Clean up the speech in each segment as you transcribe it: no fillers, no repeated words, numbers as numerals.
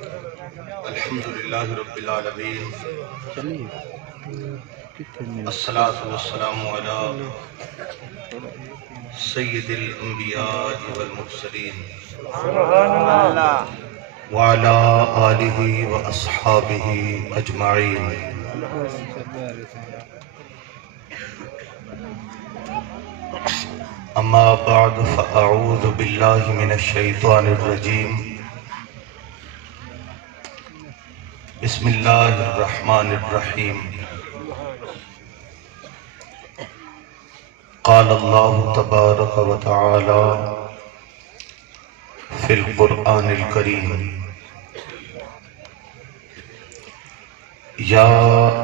الحمدللہ رب العالمین الصلاة والسلام علی سید الانبیاء والمرسلین وعلى آلہ واصحابہ اجمعین. اما بعد فاعوذ باللہ من الشیطان الرجیم. بسم اللہ الرحمن الرحیم. قال اللہ تبارک و تعالی فی القرآن الکریم: یا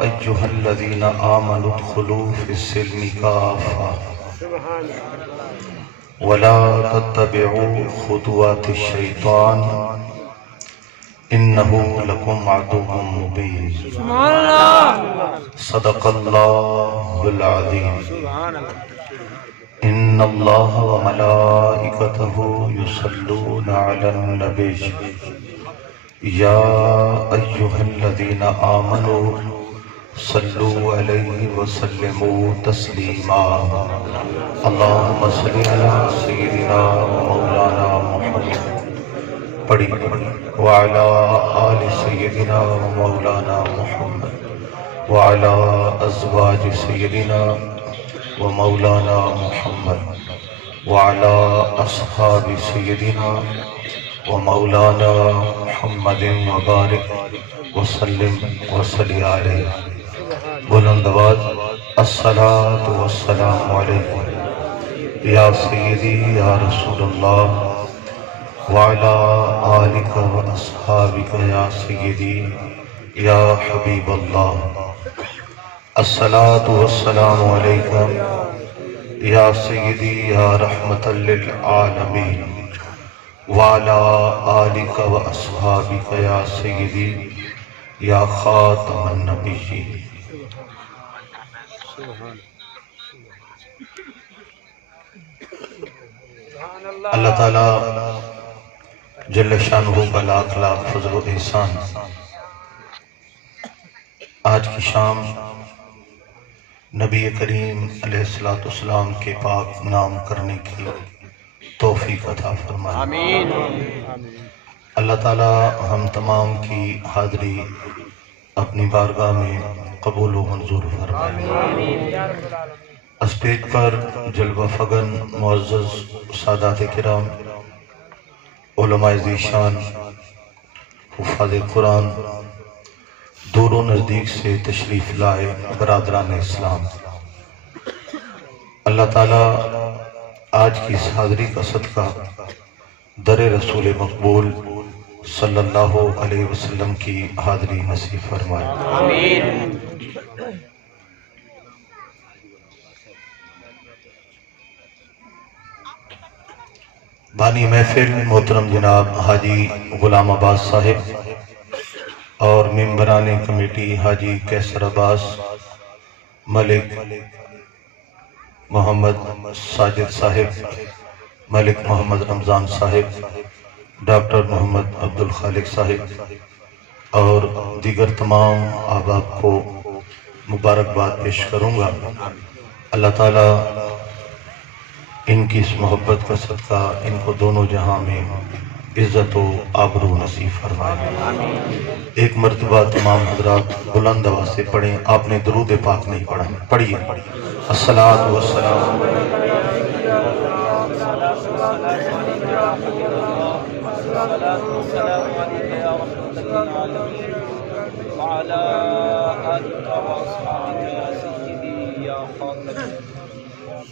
ایہا الذین آمنوا ادخلوا فی السلم کافۃ ولا تتبعوا خطوات الشیطان انہ لکم عدو مبین. صدق اللہ العظیم. ان اللہ وملائکتہ یصلون علی النبی یا ایہا الذین آمنوا صلوا علیہ وسلموا تسلیما. اللہم صل علی سیدنا مولانا محمد پڑھی وعلی آل سیدنا مولانا محمد وعلی ازواج سیدنا ومولانا محمد وعلی اصحاب سیدنا ومولانا محمد وبارک وسلم وصلی علیہ. بلند آواز الصلاۃ والسلام علیکم یا سیدی یا رسول اللہ وعلی آلک واصحابک یا سیدی یا حبیب اللہ. الصلاۃ والسلام علیکم یا سیدی یا رحمت للعالمین وعلی آلک واصحابک یا سیدی یا خاتم النبیین. اللہ تعالیٰ جل شانہ کا لاکھ لاکھ فضل و احسان آج کی شام نبی کریم علیہ السلام کے پاک نام کرنے کی توفیق عطا فرمائے. آمین. اللہ تعالیٰ ہم تمام کی حاضری اپنی بارگاہ میں قبول و منظور فرمائے. اسٹیج پر جلوہ فگن معزز سادات کرام، علماء ذیشان، حفاظ قرآن، دور و نزدیک سے تشریف لائے برادران اسلام، اللہ تعالیٰ آج کی اس حاضری کا صدقہ در رسول مقبول صلی اللہ علیہ وسلم کی حاضری نصیب فرمائے. آمین. بانی محفل محترم جناب حاجی غلام عباس صاحب اور ممبران کمیٹی حاجی کیسر عباس، ملک محمد ساجد صاحب، ملک محمد رمضان صاحب، ڈاکٹر محمد عبدالخالق صاحب اور دیگر تمام احباب کو مبارکباد پیش کروں گا. اللہ تعالیٰ ان کی اس محبت کا صدقہ ان کو دونوں جہاں میں عزت و آبرو نصیب فرمائے. ایک مرتبہ تمام حضرات بلند آواز سے پڑھیں. آپ نے درود پاک نہیں پڑھا، پڑھیے. الصلاۃ والسلام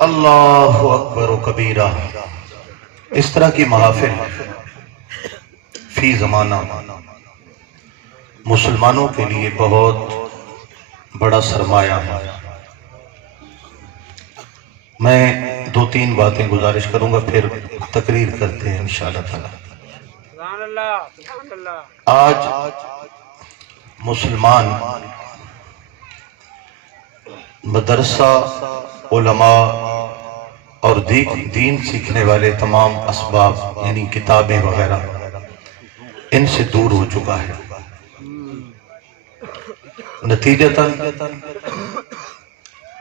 اللہ اکبر و کبیرہ. اس طرح کی محافل فی زمانہ مسلمانوں کے لیے بہت بڑا سرمایہ ہے. میں دو تین باتیں گزارش کروں گا، پھر تقریر کرتے ہیں انشاءاللہ تعالی. آج مسلمان مدرسہ، علماء اور دین سیکھنے والے تمام اسباب یعنی کتابیں وغیرہ ان سے دور ہو چکا ہے، نتیجتاً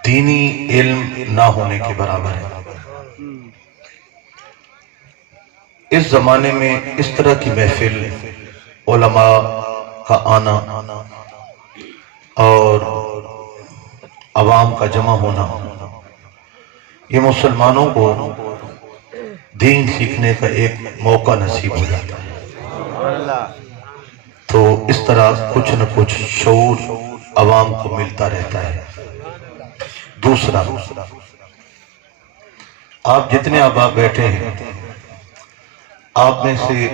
دینی علم نہ ہونے کے برابر ہے۔ اس زمانے میں اس طرح کی محفل، علماء کا آنا اور عوام کا جمع ہونا، یہ مسلمانوں کو دین سیکھنے کا ایک موقع نصیب ہو جاتا ہے۔ تو اس طرح کچھ نہ کچھ شعور عوام کو ملتا رہتا ہے۔ دوسرا، آپ جتنے آباء بیٹھے ہیں، آپ میں سے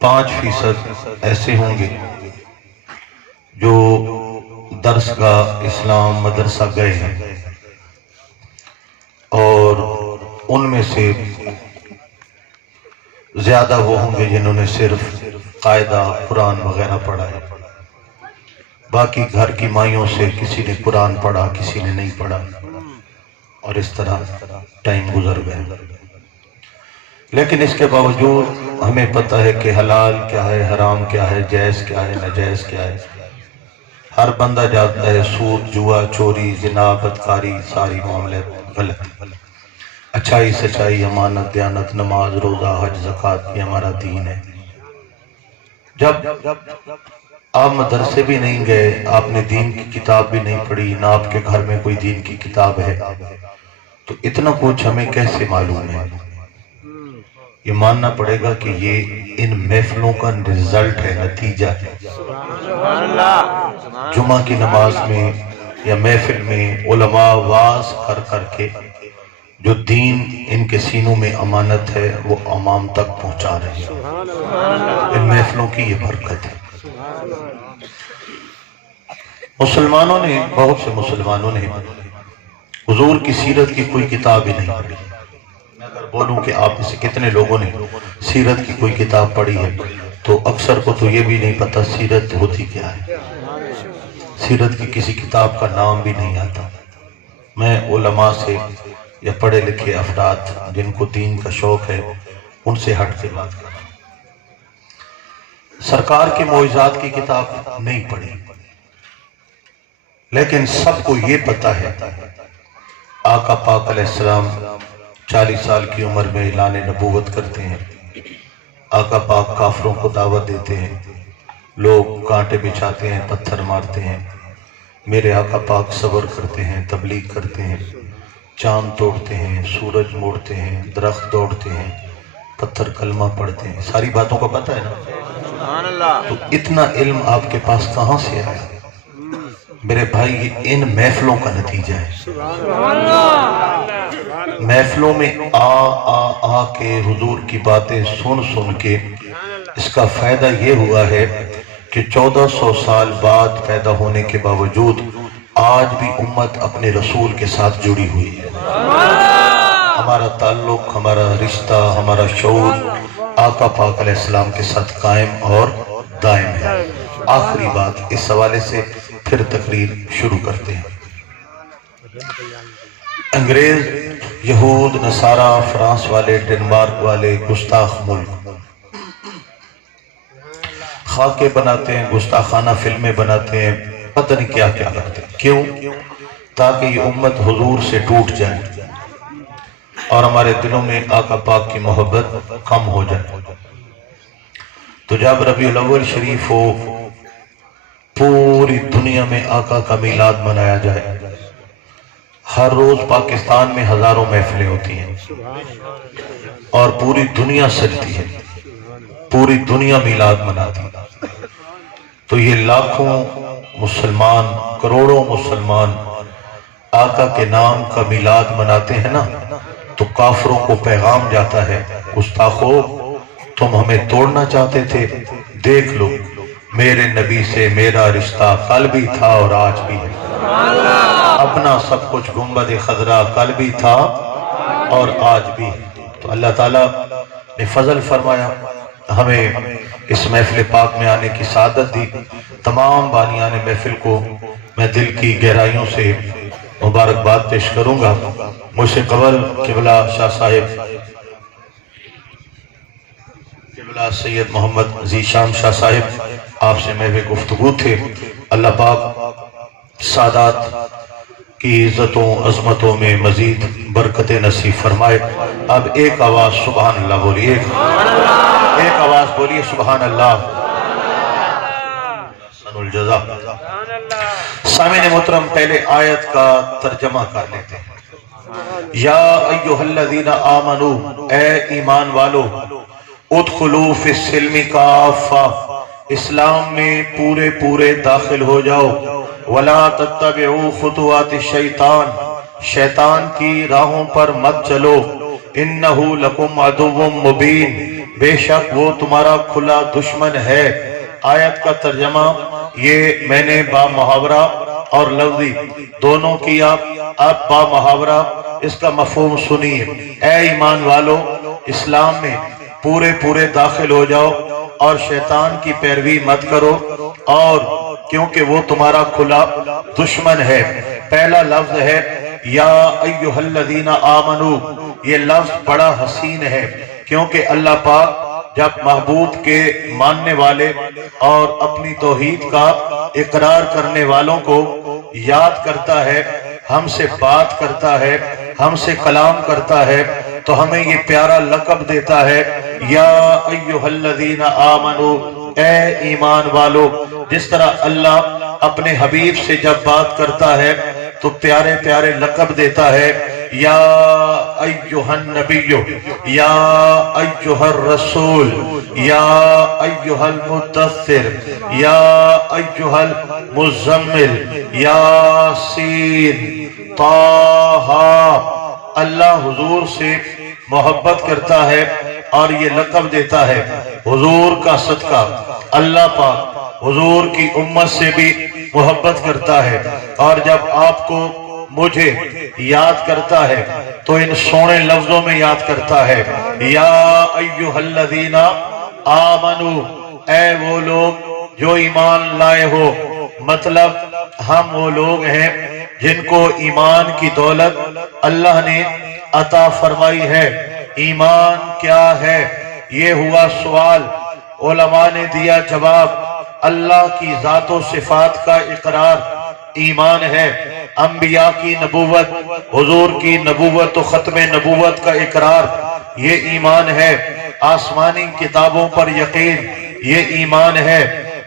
5% ایسے ہوں گے جو درس گاہ اسلام مدرسہ گئے ہیں، اور ان میں سے زیادہ وہ ہوں گے جنہوں نے صرف قاعدہ قرآن وغیرہ پڑھا ہے۔ باقی گھر کی مائیوں سے کسی نے قرآن پڑھا، کسی نے نہیں پڑھا، اور اس طرح ٹائم گزر گئے۔ لیکن اس کے باوجود ہمیں پتہ ہے کہ حلال کیا ہے، حرام کیا ہے، جائز کیا ہے، ناجائز کیا ہے۔ ہر بندہ جانتا ہے سود، جوا، چوری، زنا، بدکاری، ساری معاملات غلط۔ اچھائی، سچائی، امانت، دیانت، نماز، روزہ، حج، زکوٰۃ، یہ ہمارا دین ہے۔ جب آپ مدرسے بھی نہیں گئے، آپ نے دین کی کتاب بھی نہیں پڑھی، نہ آپ کے گھر میں کوئی دین کی کتاب ہے، تو اتنا کچھ ہمیں کیسے معلوم ہے؟ یہ ماننا پڑے گا کہ یہ ان محفلوں کا رزلٹ ہے، نتیجہ ہے۔ جمعہ کی نماز میں یا محفل میں علماء واعظ کر کر کے جو دین ان کے سینوں میں امانت ہے وہ عوام تک پہنچا رہے ہیں۔ ان محفلوں کی یہ برکت ہے۔ مسلمانوں نے، بہت سے مسلمانوں نے حضور کی سیرت کی کوئی کتاب ہی نہیں پڑھی۔ میں اگر بولوں کہ آپ میں سے کتنے لوگوں نے سیرت کی کوئی کتاب پڑھی ہے، تو اکثر کو تو یہ بھی نہیں پتہ سیرت ہوتی کیا ہے۔ سیرت کی کسی کتاب کا نام بھی نہیں آتا۔ میں علماء سے یا پڑھے لکھے افراد جن کو دین کا شوق ہے ان سے ہٹ کے بات کرتا ہوں۔ سرکار کے معجزات کی کتاب نہیں پڑھی، لیکن سب کو یہ پتہ ہے آقا پاک علیہ السلام 40 سال کی عمر میں اعلان نبوت کرتے ہیں، آقا پاک کافروں کو دعوت دیتے ہیں، لوگ کانٹے بچھاتے ہیں، پتھر مارتے ہیں، میرے آقا پاک صبر کرتے ہیں، تبلیغ کرتے ہیں، چاند توڑتے ہیں، سورج موڑتے ہیں، درخت دوڑتے ہیں، پتھر کلمہ پڑھتے ہیں۔ ساری باتوں کا پتہ ہے نا؟ تو اتنا علم آپ کے پاس کہاں سے آیا؟ میرے بھائی، یہ ان محفلوں کا نتیجہ ہے۔ محفلوں میں آ کے حضور کی باتیں سن کے اس کا فائدہ یہ ہوا ہے کہ 1400 سال بعد پیدا ہونے کے باوجود آج بھی امت اپنے رسول کے ساتھ جڑی ہوئی ہے۔ ہمارا تعلق، ہمارا رشتہ، ہمارا شعور آقا پاک علیہ السلام کے ساتھ قائم اور دائم ہے۔ آخری بات اس حوالے سے پھر تقریر شروع کرتے ہیں۔ انگریز، یہود، نصارہ، فرانس والے، ڈنمارک والے، گستاخ ملک خاکے بناتے ہیں، گستاخانہ فلمیں بناتے ہیں، پتہ نہیں کیا کیا کرتے ہیں۔ کیوں؟ تاکہ یہ امت حضور سے ٹوٹ جائے اور ہمارے دلوں میں آقا پاک کی محبت کم ہو جائے۔ تو جب ربیع الاول شریف ہو، پوری دنیا میں آقا کا میلاد منایا جائے۔ ہر روز پاکستان میں ہزاروں محفلیں ہوتی ہیں اور پوری دنیا سجتی ہے، پوری دنیا میلاد مناتی ہے۔ تو یہ لاکھوں مسلمان، کروڑوں مسلمان آقا کے نام کا میلاد مناتے ہیں نا، تو کافروں کو پیغام جاتا ہے، گستاخو تم ہمیں توڑنا چاہتے تھے، دیکھ لو میرے نبی سے میرا رشتہ کل بھی تھا اور آج بھی ہے۔ اپنا سب کچھ گنبد خضرا کل بھی تھا اور آج بھی ہے۔ تو اللہ تعالیٰ نے فضل فرمایا، ہمیں اس محفل پاک میں آنے کی سعادت دی۔ تمام بانیان محفل کو میں دل کی گہرائیوں سے مبارکباد پیش کروں گا۔ مجھ سے قبل قبلہ شاہ صاحب مولا سید محمد ذیشان شاہ صاحب آپ سے محو گفتگو تھے، اللہ پاک سادات کی عزتوں عظمتوں میں مزید برکت نصیب فرمائے۔ اب ایک آواز سبحان اللہ بولیے، ایک آواز بولیے سبحان اللہ۔ حسن الجزا۔ سامعین محترم، پہلے آیت کا ترجمہ کر لیتے ہیں۔ یا ایھا الذین آمنو، اے ایمان والو، ادخلوا فی السلم کافہ، اسلام میں پورے پورے داخل ہو جاؤ۔ ولا تتبعوا خطوات الشیطان، شیطان کی راہوں پر مت چلو۔ انہ لکم عدو مبین، بے شک وہ تمہارا کھلا دشمن ہے۔ آیت کا ترجمہ یہ میں نے با محاورہ اور لفظی دونوں کیا، اب با محاورہ اس کا مفہوم سنیے۔ اے ایمان والو، اسلام میں پورے پورے داخل ہو جاؤ اور شیطان کی پیروی مت کرو، اور کیونکہ وہ تمہارا کھلا دشمن ہے۔ پہلا لفظ ہے یا ایھا الذین آمنو، یہ لفظ بڑا حسین ہے، کیونکہ اللہ پاک جب محبوب کے ماننے والے اور اپنی توحید کا اقرار کرنے والوں کو یاد کرتا ہے، ہم سے بات کرتا ہے، ہم سے کلام کرتا ہے، تو ہمیں یہ پیارا لقب دیتا ہے یا ایھا الذین آمنو، اے ایمان والو۔ جس طرح اللہ اپنے حبیب سے جب بات کرتا ہے تو پیارے پیارے لقب دیتا ہے، یا ایھا النبی، یا ایھا الرسول، یا ایھا المدثر، یا ایھا المزمل، یاسین، طٰہٰ۔ اللہ حضور سے محبت کرتا ہے اور یہ لقب دیتا ہے۔ حضور کا صدقہ اللہ پاک حضور کی امت سے بھی محبت کرتا ہے، اور جب آپ کو مجھے یاد کرتا ہے تو ان سونے لفظوں میں یاد کرتا ہے، یا ایھا الذین آمنو، اے وہ لوگ جو ایمان لائے ہو۔ مطلب ہم وہ لوگ ہیں جن کو ایمان کی دولت اللہ نے عطا فرمائی ہے۔ ایمان کیا ہے؟ یہ ہوا سوال، علماء نے دیا جواب۔ اللہ کی ذات و صفات کا اقرار ایمان ہے، انبیاء کی نبوت، حضور کی نبوت و ختم نبوت کا اقرار یہ ایمان ہے، آسمانی کتابوں پر یقین یہ ایمان ہے،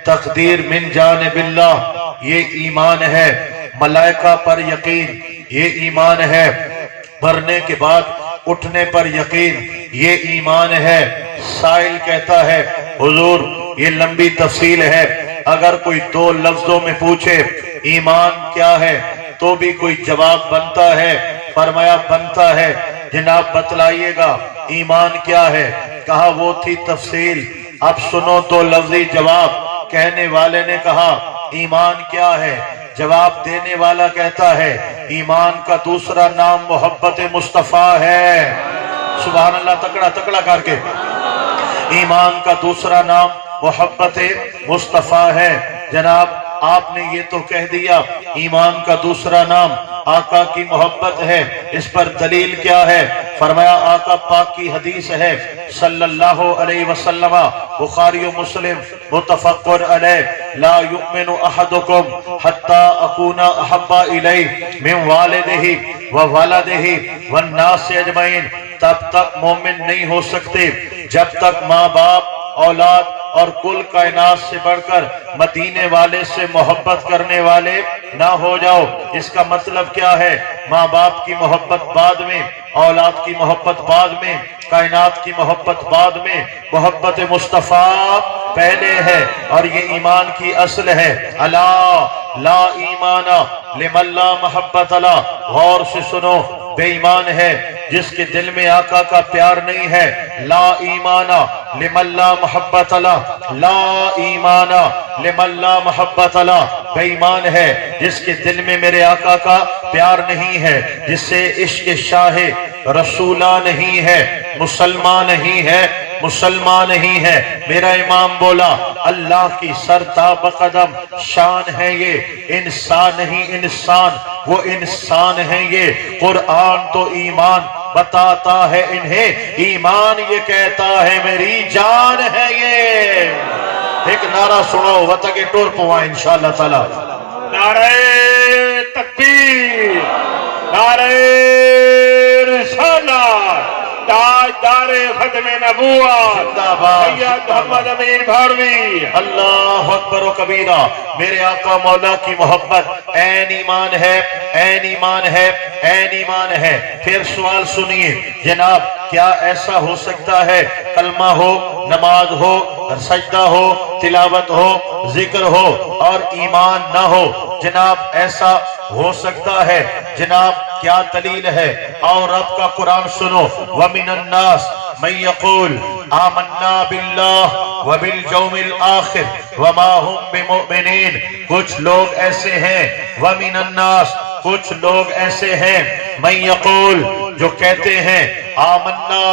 تقدیر من جانب اللہ یہ ایمان ہے، ملائکہ پر یقین یہ ایمان ہے، مرنے کے بعد اٹھنے پر یقین یہ ایمان ہے۔ سائل کہتا ہے حضور یہ لمبی تفصیل ہے، اگر کوئی دو لفظوں میں پوچھے ایمان کیا ہے تو بھی کوئی جواب بنتا ہے۔ فرمایا بنتا ہے، جناب بتلائیے گا ایمان کیا ہے؟ کہا وہ تھی تفصیل، اب سنو تو لفظی جواب۔ کہنے والے نے کہا ایمان کیا ہے؟ جواب دینے والا کہتا ہے ایمان کا دوسرا نام محبت مصطفیٰ ہے۔ سبحان اللہ، تکڑا تکڑا کر کے۔ ایمان کا دوسرا نام محبت مصطفیٰ ہے۔ جناب آپ نے یہ تو کہہ دیا ایمان کا دوسرا نام آقا کی محبت ہے، اس پر دلیل کیا ہے؟ فرمایا آقا پاک کی حدیث ہے صلی اللہ علیہ وسلم، بخاری و مسلم متفق علیہ، لا یؤمن احدکم حتی اکون احب الیہ من والدہ وولدہ والناس اجمعین، تب تک مومن نہیں ہو سکتے جب تک ماں باپ، اولاد اور کل کائنات سے بڑھ کر مدینے والے سے محبت کرنے والے نہ ہو جاؤ۔ اس کا مطلب کیا ہے؟ ماں باپ کی محبت بعد میں، اولاد کی محبت بعد میں، کائنات کی محبت بعد میں، محبت مصطفیٰ پہلے ہے، اور یہ ایمان کی اصل ہے۔ الا لا ایمان لمن لا محبت لا، غور سے سنو، بے ایمان ہے جس کے دل میں آقا کا پیار نہیں ہے۔ لا ایمان لمن لا محبت لا، لا ایمان لمن لا محبت لا، بے ایمان ہے جس کے دل میں میرے آقا کا پیار نہیں ہے، جس سے عشق شاہ رسولہ نہیں ہے، مسلمان نہیں ہے، مسلمان نہیں ہے۔ میرا امام بولا اللہ کی سر تا بقدم شان ہے یہ، انسان نہیں انسان، وہ انسان ہے یہ۔ قرآن تو ایمان بتاتا ہے انہیں ایمان، یہ کہتا ہے میری جان ہے یہ۔ ایک نعرہ سنو وطا کے ٹور پوائیں انشاءاللہ تعالی۔ نعرہ تکبیر، نعرہ رسالت، تاجدار ختم نبوت سید محمد امین بھاروی۔ اللہ اکبر و کبیرہ۔ میرے آقا مولا کی محبت عین ایمان ہے، عین ایمان ہے، عین ایمان ہے۔ پھر سوال سنیے جناب، کیا ایسا ہو سکتا ہے کلمہ ہو، نماز ہو، سجدہ ہو، تلاوت ہو، ذکر ہو اور ایمان نہ ہو؟ جناب ایسا ہو سکتا ہے؟ جناب کیا دلیل ہے؟ اور رب کا قرآن سنو، وَمِنَ النَّاسِ مَن يَقُولُ آمَنَّا بِاللَّهِ وَبِالْيَوْمِ الْآخِرِ وَمَا هُمْ بِمُؤْمِنِينَ۔ کچھ لوگ ایسے ہیں، وَمِنَ النَّاسِ کچھ لوگ ایسے ہیں، مَن يَقُولُ جو کہتے ہیں، آمنا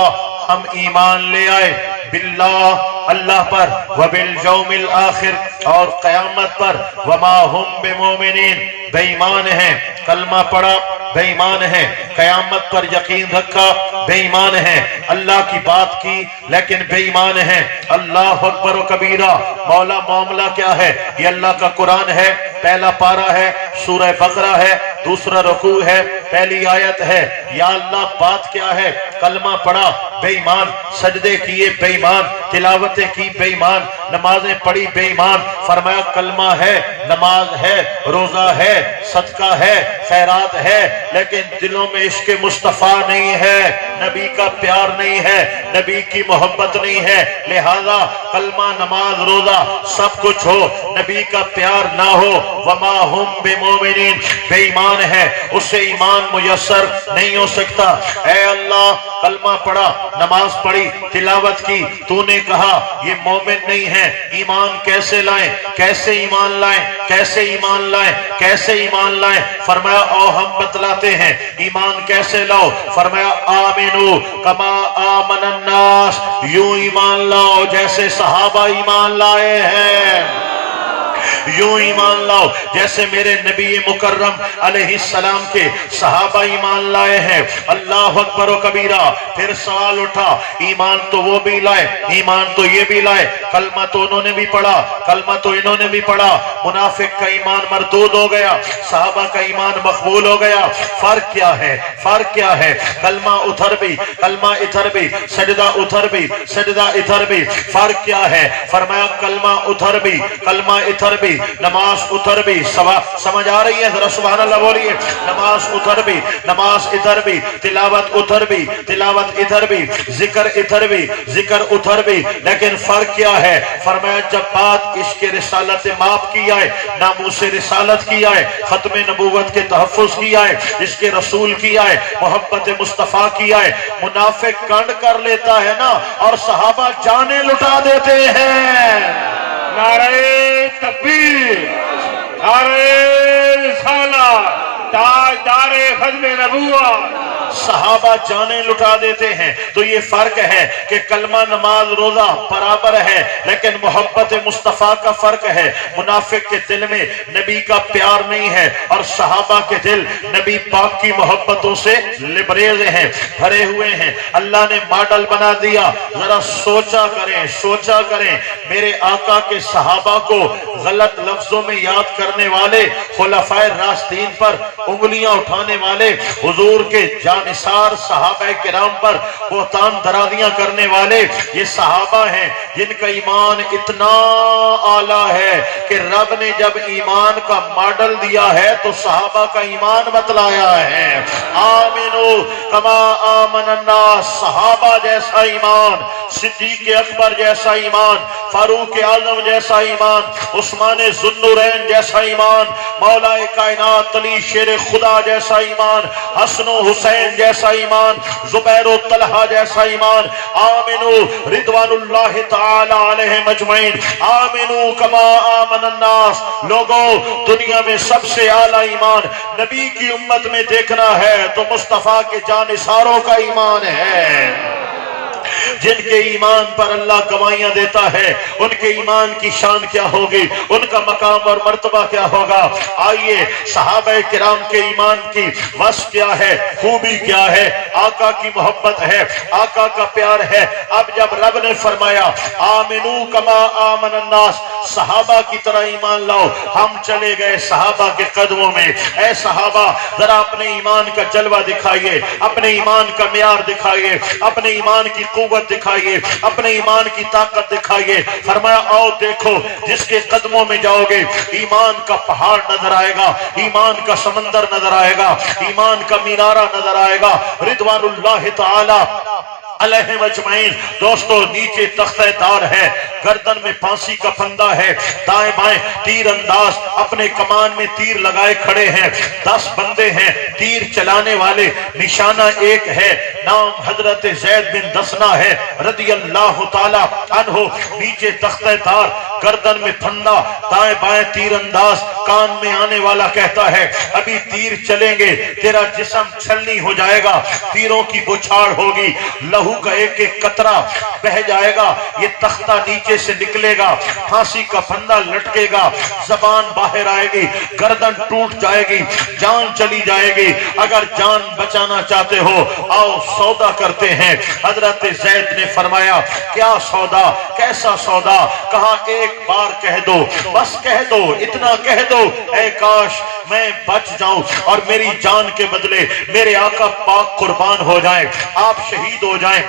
ہم ایمان لے آئے، باللہ اللہ پر، وبالیوم الآخر اور قیامت پر، وما ہم بمومنین بے ایمان ہیں، کلمہ پڑھا بے ایمان ہیں، قیامت پر یقین رکھا بے ایمان ہیں، اللہ کی بات کی لیکن بے ایمان ہیں۔ اللہ اکبر و کبیرہ۔ مولا معاملہ کیا ہے؟ یہ اللہ کا قرآن ہے، پہلا پارہ ہے، سورہ بقرہ ہے، دوسرا رکوع ہے، پہلی آیت ہے۔ یا اللہ بات کیا ہے؟ کلمہ پڑھا بے ایمان، سجدے کیے بے ایمان، تلاوتیں کی بے ایمان، نمازیں پڑھی بے ایمان۔ فرمایا کلمہ ہے، نماز ہے، روزہ ہے، صدقہ ہے، خیرات ہے، لیکن دلوں میں عشق مصطفیٰ نہیں ہے، نبی کا پیار نہیں ہے، نبی کی محبت نہیں ہے۔ لہذا کلمہ، نماز، روزہ سب کچھ ہو، نبی کا پیار نہ ہو، وما ہم بمومنین بے ایمان ہے، اس سے ایمان میسر نہیں ہو سکتا۔ اے اللہ کلمہ پڑھا، نماز پڑھی، تلاوت کی، تو نے کہا یہ مومن نہیں ہے، ایمان کیسے لائیں؟ کیسے ایمان لائیں؟ کیسے ایمان لائیں؟ کیسے ایمان لائیں؟ فرمایا او ہم بتلاتے ہیں ایمان کیسے لاؤ۔ فرمایا آمنو کما آمن الناس، یوں ایمان لاؤ جیسے صحابہ ایمان لائے ہیں، یوں ایمان لاؤ جیسے میرے نبی مکرم علیہ السلام کے صحابہ ایمان لائے ہیں۔ اللہ اکبر و کبیرہ۔ پھر سوال اٹھا، ایمان تو وہ بھی لائے، ایمان تو یہ بھی لائے، کلمہ تو انہوں نے بھی پڑھا، کلمہ تو انہوں نے بھی پڑھا، منافق کا ایمان مردود ہو گیا، صحابہ کا ایمان مقبول ہو گیا۔ فرق کیا ہے؟ فرق کیا ہے؟ کلمہ ادھر بھی، کلمہ ادھر بھی، سجدہ ادھر بھی، سجدہ ادھر بھی۔ فرق کیا ہے؟ فرمایا کلمہ ادھر بھی، کلمہ ادھر بھی، نماز ادھر بھی۔ سمجھ آ رہی ہے؟ ذرا سبحان اللہ بولیے۔ نماز ادھر بھی، نماز ادھر بھی، تلاوت ادھر بھی، تلاوت ادھر بھی، ذکر ادھر بھی، ذکر ادھر بھی۔ لیکن فرق کیا ہے؟ فرمایا جب بات عشق رسالت ماپ کی آئے، ناموس رسالت کی آئے، ختم نبوت کے تحفظ کی آئے، عشق رسول کی آئے، محبت مصطفیٰ کی آئے، منافق کنڈ کر لیتا ہے نا، اور صحابہ جانیں لٹا دیتے ہیں۔ نعرہ تکبیر، نعرہ رسالت، تاجدار ختم نبوت۔ صحابہ جانیں لٹا دیتے ہیں۔ تو یہ فرق ہے کہ کلمہ، نماز، روزہ برابر ہے، لیکن محبت مصطفیٰ کا فرق ہے۔ منافق کے دل میں نبی کا پیار نہیں ہے، اور صحابہ کے دل نبی پاک کی محبتوں سے لبریز ہیں، بھرے ہوئے ہیں۔ اللہ نے ماڈل بنا دیا۔ ذرا سوچا کریں، سوچا کریں، میرے آقا کے صحابہ کو غلط لفظوں میں یاد کرنے والے، خلفائے راشدین پر انگلیاں اٹھانے والے، حضور کے جانثار صحابہ کرام پر بہتان درازیاں کرنے والے، یہ صحابہ ہیں جن کا ایمان اتنا اعلیٰ ہے کہ رب نے جب ایمان کا ماڈل دیا ہے تو صحابہ کا ایمان بتلایا ہے۔ آمنو کما آمن الناس، صحابہ جیسا ایمان، صدیق اکبر جیسا ایمان، فاروق اعظم جیسا ایمان، عثمان ذو النورین جیسا ایمان، مولا کائنات علی شیر خدا جیسا ایمان، حسن و حسین جیسا ایمان، زبیر و طلحہ جیسا ایمان۔ آمنو رضوان اللہ تعالی علیہم اجمعین، آمنو کما آمن الناس۔ لوگوں دنیا میں سب سے اعلیٰ ایمان نبی کی امت میں دیکھنا ہے تو مصطفیٰ کے جانثاروں کا ایمان ہے، جن کے ایمان پر اللہ گواہیاں دیتا ہے۔ ان کے ایمان کی شان کیا ہوگی، ان کا مقام اور مرتبہ کیا ہوگا۔ آئیے صحابہ کرام کے ایمان کی وصف کیا ہے، خوبی کیا ہے، آقا کی محبت ہے، آقا کا پیار ہے۔ اب جب رب نے فرمایا آمنو کما آمن الناس، صحابہ کی طرح ایمان لاؤ، ہم چلے گئے صحابہ کے قدموں میں۔ اے صحابہ ذرا اپنے ایمان کا جلوہ دکھائیے، اپنے ایمان کا معیار دکھائیے، اپنے ایمان کی قوت دکھائیے، اپنے ایمان کی طاقت دکھائیے۔ فرمایا آؤ دیکھو، جس کے قدموں میں جاؤ گے ایمان کا پہاڑ نظر آئے گا، ایمان کا سمندر نظر آئے گا، ایمان کا مینارہ نظر آئے گا، رضوان اللہ تعالی علیہم اجمعین۔ دوستو نیچے تختہ دار ہے، گردن میں پھانسی کا پھندا ہے، دائیں بائیں تیر انداز اپنے کمان میں تیر لگائے کھڑے ہیں، 10 بندے ہیں تیر چلانے والے، نشانہ ایک ہے، نام حضرت زید بن دسنہ ہے رضی اللہ تعالی عنہ۔ نیچے تختہ دار، گردن میں پھندا، دائیں بائیں تیر انداز، کان میں آنے والا کہتا ہے ابھی تیر چلیں گے تیرا جسم چھلنی ہو جائے گا، تیروں کی بچھاڑ ہوگی، لہو کا ایک ایک قطرہ بہ جائے گا، یہ تختہ نیچے سے نکلے گا، پھانسی کا پھندا لٹکے گا، زبان باہر آئے گی، گردن ٹوٹ جائے گی، جان چلی جائے گی۔ اگر جان بچانا چاہتے ہو آؤ سودا کرتے ہیں۔ حضرت زید نے فرمایا کیا سودا، کیسا سودا؟ کہا ایک بار کہہ دو، بس کہہ دو، اتنا کہہ دو اے کاش میں بچ جاؤں اور میری جان کے بدلے میرے آقا پاک قربان ہو جائیں، آپ شہید ہو جائیں،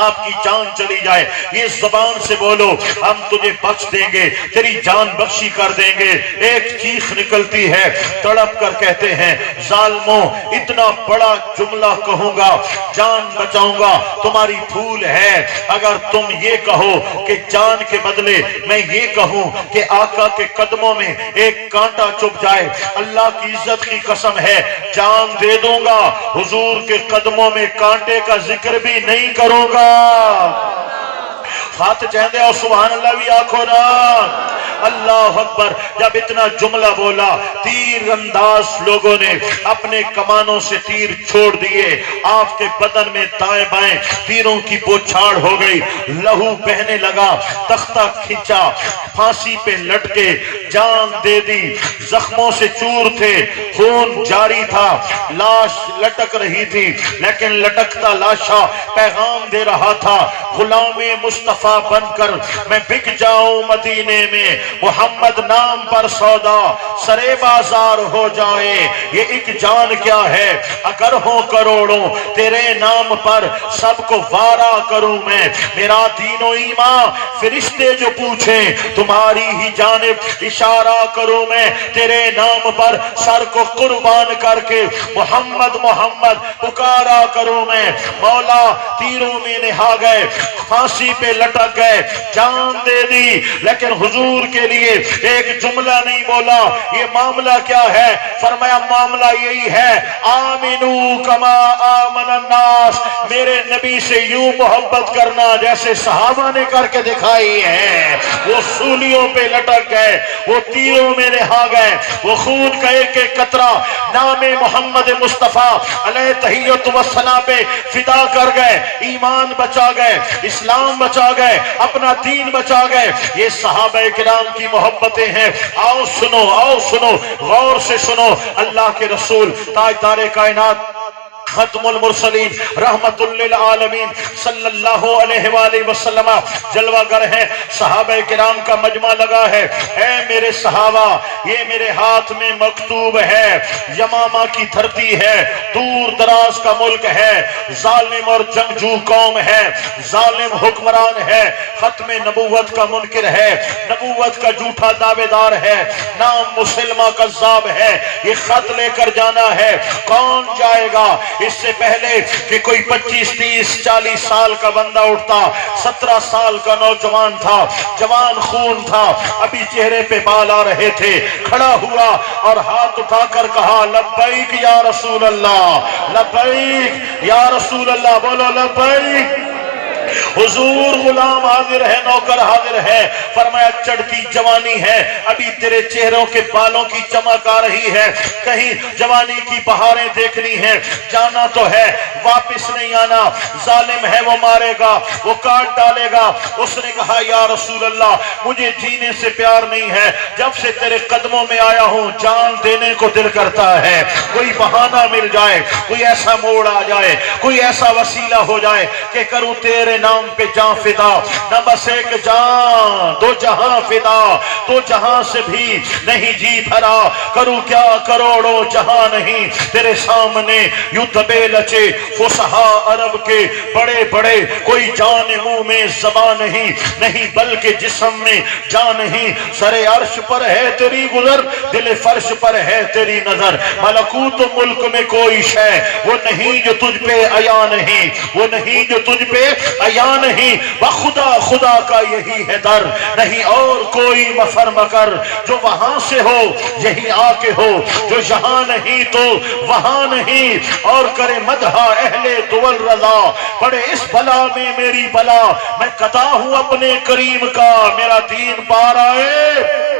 آپ کی جان چلی جائے، یہ زبان سے بولو ہم تجھے بخش دیں گے، تیری جان بخشی کر دیں گے۔ ایک چیخ نکلتی ہے، تڑپ کر کہتے ہیں ظالموں اتنا بڑا جملہ کہوں گا، جان بچاؤں گا تمہاری بھول ہے اگر تم یہ کہو کہ جان کے بدلے میں یہ کہوں کہ آقا کے قدموں میں ایک کانٹا چپ جائے، اللہ کی عزت کی قسم ہے جان دے دوں گا، حضور کے قدموں میں کانٹے کا ذکر بھی نہیں کروں گا۔ ہاتھ چہندے اور سبحان اللہ بھی آنکھوں نا، اللہ اکبر۔ جب اتنا جملہ بولا تیر انداز لوگوں نے اپنے کمانوں سے تیر چھوڑ دیے، آپ کے بدن میں دائیں بائیں تیروں کی بوچھاڑ ہو گئی، لہو بہنے لگا، تختہ کھینچا، پھانسی پہ لٹکے، جان دے دی، زخموں سے چور تھے، خون جاری تھا، لاش لٹک رہی تھی، لیکن لٹکتا لاشا پیغام دے رہا تھا غلام مصطفیٰ بن کر میں بک جاؤں مدینے میں، محمد نام پر سودا سرے بازار ہو جائے، یہ ایک جان کیا ہے اگر ہوں کروڑوں تیرے نام پر سب کو وارا کروں میں، میرا دین و ایمان فرشتے جو پوچھیں تمہاری ہی جانب اشارہ کروں میں، تیرے نام پر سر کو قربان کر کے محمد محمد پکارا کروں میں۔ مولا تیروں میں نہا گئے، پھانسی پہ لٹک گئے، جان دے دی، لیکن حضور کے لیے ایک جملہ نہیں بولا۔ یہ معاملہ کیا ہے؟ فرمایا معاملہ یہی ہے آمنو کما آمن الناس، میرے نبی سے یوں محبت کرنا جیسے صحابہ نے کر کے دکھائی ہے۔ وہ سولیوں پہ لٹک گئے، وہ تیروں میں نہا گئے، وہ خون کا ایک ایک قطرہ نام محمد مصطفیٰ علیہ تحیت و ثنا پہ فدا کر گئے، ایمان بچا گئے، اسلام بچا گئے، اپنا دین بچا گئے۔ یہ صحابہ کرام کی محبتیں ہیں۔ آؤ سنو، آؤ سنو، غور سے سنو، اللہ کے رسول تاجدار کائنات ختم المرسلین رحمت للعالمین صلی اللہ علیہ وآلہ وسلم جلوہ گر ہے، صحابہ کرام کا مجمع لگا ہے۔ اے میرے صحابہ، یہ میرے ہاتھ میں مکتوب ہے، یمامہ کی دھرتی ہے، دور دراز کا ملک ہے، ظالم اور جنگجو قوم ہے، ظالم حکمران ہے، ختم نبوت کا منکر ہے، نبوت کا جھوٹا دعوے دار ہے، نام مسلمہ کذاب ہے، یہ خط لے کر جانا ہے۔ کون جائے گا؟ اس سے پہلے کہ کوئی 25 30 40 سال کا بندہ اٹھتا، 17 سال کا نوجوان تھا، جوان خون تھا، ابھی چہرے پہ بال آ رہے تھے، کھڑا ہوا اور ہاتھ اٹھا کر کہا لبیک یا رسول اللہ، لبیک یا رسول اللہ، بولو لبیک حضور غلام حاضر ہے، نوکر حاضر ہے، فرمایا چڑھتی جوانی ہے، ابھی تیرے چہروں کے بالوں کی چمک آ رہی ہے، کہیں جوانی کی بہاریں دیکھنی ہیں، جانا تو ہے واپس نہیں آنا، ظالم ہے وہ مارے گا، وہ کاٹ ڈالے گا۔ اس نے کہا یا رسول اللہ مجھے جینے سے پیار نہیں ہے، جب سے تیرے قدموں میں آیا ہوں جان دینے کو دل کرتا ہے، کوئی بہانہ مل جائے، کوئی ایسا موڑ آ جائے، کوئی ایسا وسیلہ ہو جائے کہ کروں تیرے نام پہ جان فدا، نہ بس ایک جان دو جہاں فدا، تو جہاں سے بھی نہیں جی بھرا، کروں کیا کروڑوں جہاں نہیں تیرے سامنے، یوں دبے لچے فصحا عرب کے بڑے بڑے، کوئی جان منہ میں زبان نہیں بلکہ جسم میں جان نہیں، سر عرش پر ہے تیری گزر، دل فرش پر ہے تیری نظر، ملکوت ملک میں کوئی شے وہ نہیں جو تجھ پہ عیا نہیں، وہ نہیں جو تجھ پہ عیا نہیں، بخدا خدا کا یہی ہے در، نہیں اور کوئی مفر مکر، جو وہاں سے ہو یہی آ کے ہو، جو یہاں نہیں تو وہاں نہیں، اور کرے مدح اہل دول رضا، پڑے اس بلا میں میری بلا، میں قطع ہوں اپنے کریم کا، میرا دین پار آئے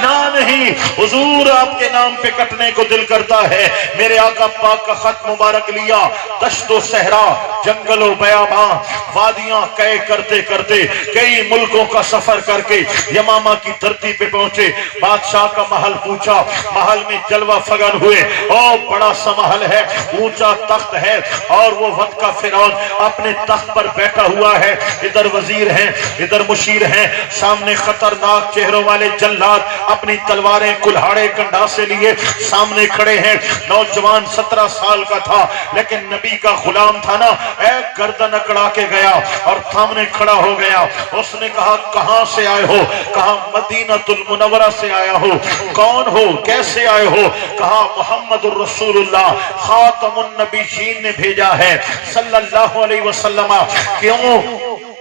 نہ نہیں، حضور آپ کے نام پہ کٹنے کو دل کرتا ہے۔ میرے آقا پاک کا خط مبارک لیا، دشت و صحرا، جنگل و بیاباں، وادیاں طے کرتے کرتے کئی ملکوں کا سفر کر کے یمامہ کی دھرتی پہ پہنچے، بادشاہ کا محل پوچھا، محل میں جلوہ فغن ہوئے، اور بڑا سا محل ہے، اونچا تخت ہے، اور وہ وقت کا فرعون اپنے تخت پر بیٹھا ہوا ہے، ادھر وزیر ہیں، ادھر مشیر ہیں، سامنے خطرناک چہروں والے جلاد اپنی تلواریں کلہاڑے کنڈاسے لیے سامنے کھڑے ہیں۔ نوجوان 17 سال کا تھا لیکن نبی کا غلام تھا نا، ایک گردن اکڑا کے گیا اور سامنے کھڑا ہو گیا۔ اس نے کہا کہاں سے آئے ہو؟ کہا مدینہ المنورہ سے آیا ہو۔ کون ہو؟ کیسے آئے ہو؟ کہا محمد الرسول اللہ خاتم النبیین نے بھیجا ہے صلی اللہ علیہ وسلم۔ کیوں؟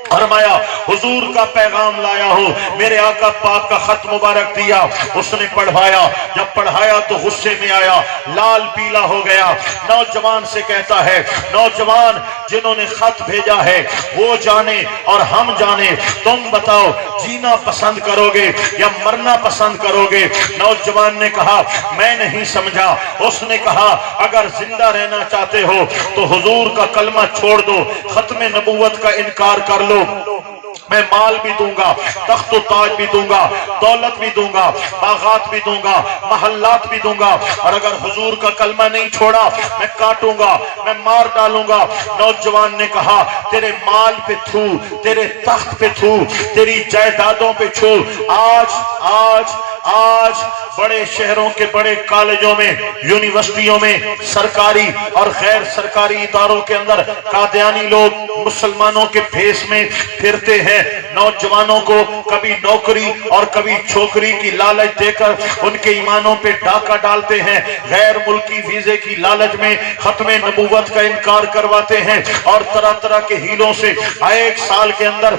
فرمایا حضور کا پیغام لایا ہو، میرے آقا پاک کا خط مبارک دیا۔ اس نے پڑھایا، جب پڑھایا تو غصے میں آیا، لال پیلا ہو گیا۔ نوجوان سے کہتا ہے، نوجوان جنہوں نے خط بھیجا ہے وہ جانے اور ہم جانے، تم بتاؤ جینا پسند کرو گے یا مرنا پسند کرو گے؟ نوجوان نے کہا میں نہیں سمجھا۔ اس نے کہا اگر زندہ رہنا چاہتے ہو تو حضور کا کلمہ چھوڑ دو، ختم نبوت کا انکار کر لو، میں مال بھی دوں گا، تخت و تاج بھی دوں گا، دولت بھی دوں گا، باغات بھی دوں گا، محلات بھی دوں گا، اور اگر حضور کا کلمہ نہیں چھوڑا میں کاٹوں گا، میں مار ڈالوں گا۔ نوجوان نے کہا تیرے مال پہ تھو، تیرے تخت پہ تھو، تیری جائیدادوں پہ چھو، آج بڑے شہروں کے بڑے کالجوں میں، یونیورسٹیوں میں، سرکاری اور غیر سرکاری اداروں کے اندر قادیانی لوگ مسلمانوں کے بھیس میں پھرتے ہیں، نوجوانوں کو کبھی نوکری اور کبھی چھوکری کی لالچ دے کر ان کے ایمانوں پہ ڈاکہ ڈالتے ہیں، غیر ملکی ویزے کی لالچ میں ختم نبوت کا انکار کرواتے ہیں، اور طرح طرح کے ہیلوں سے ایک سال کے اندر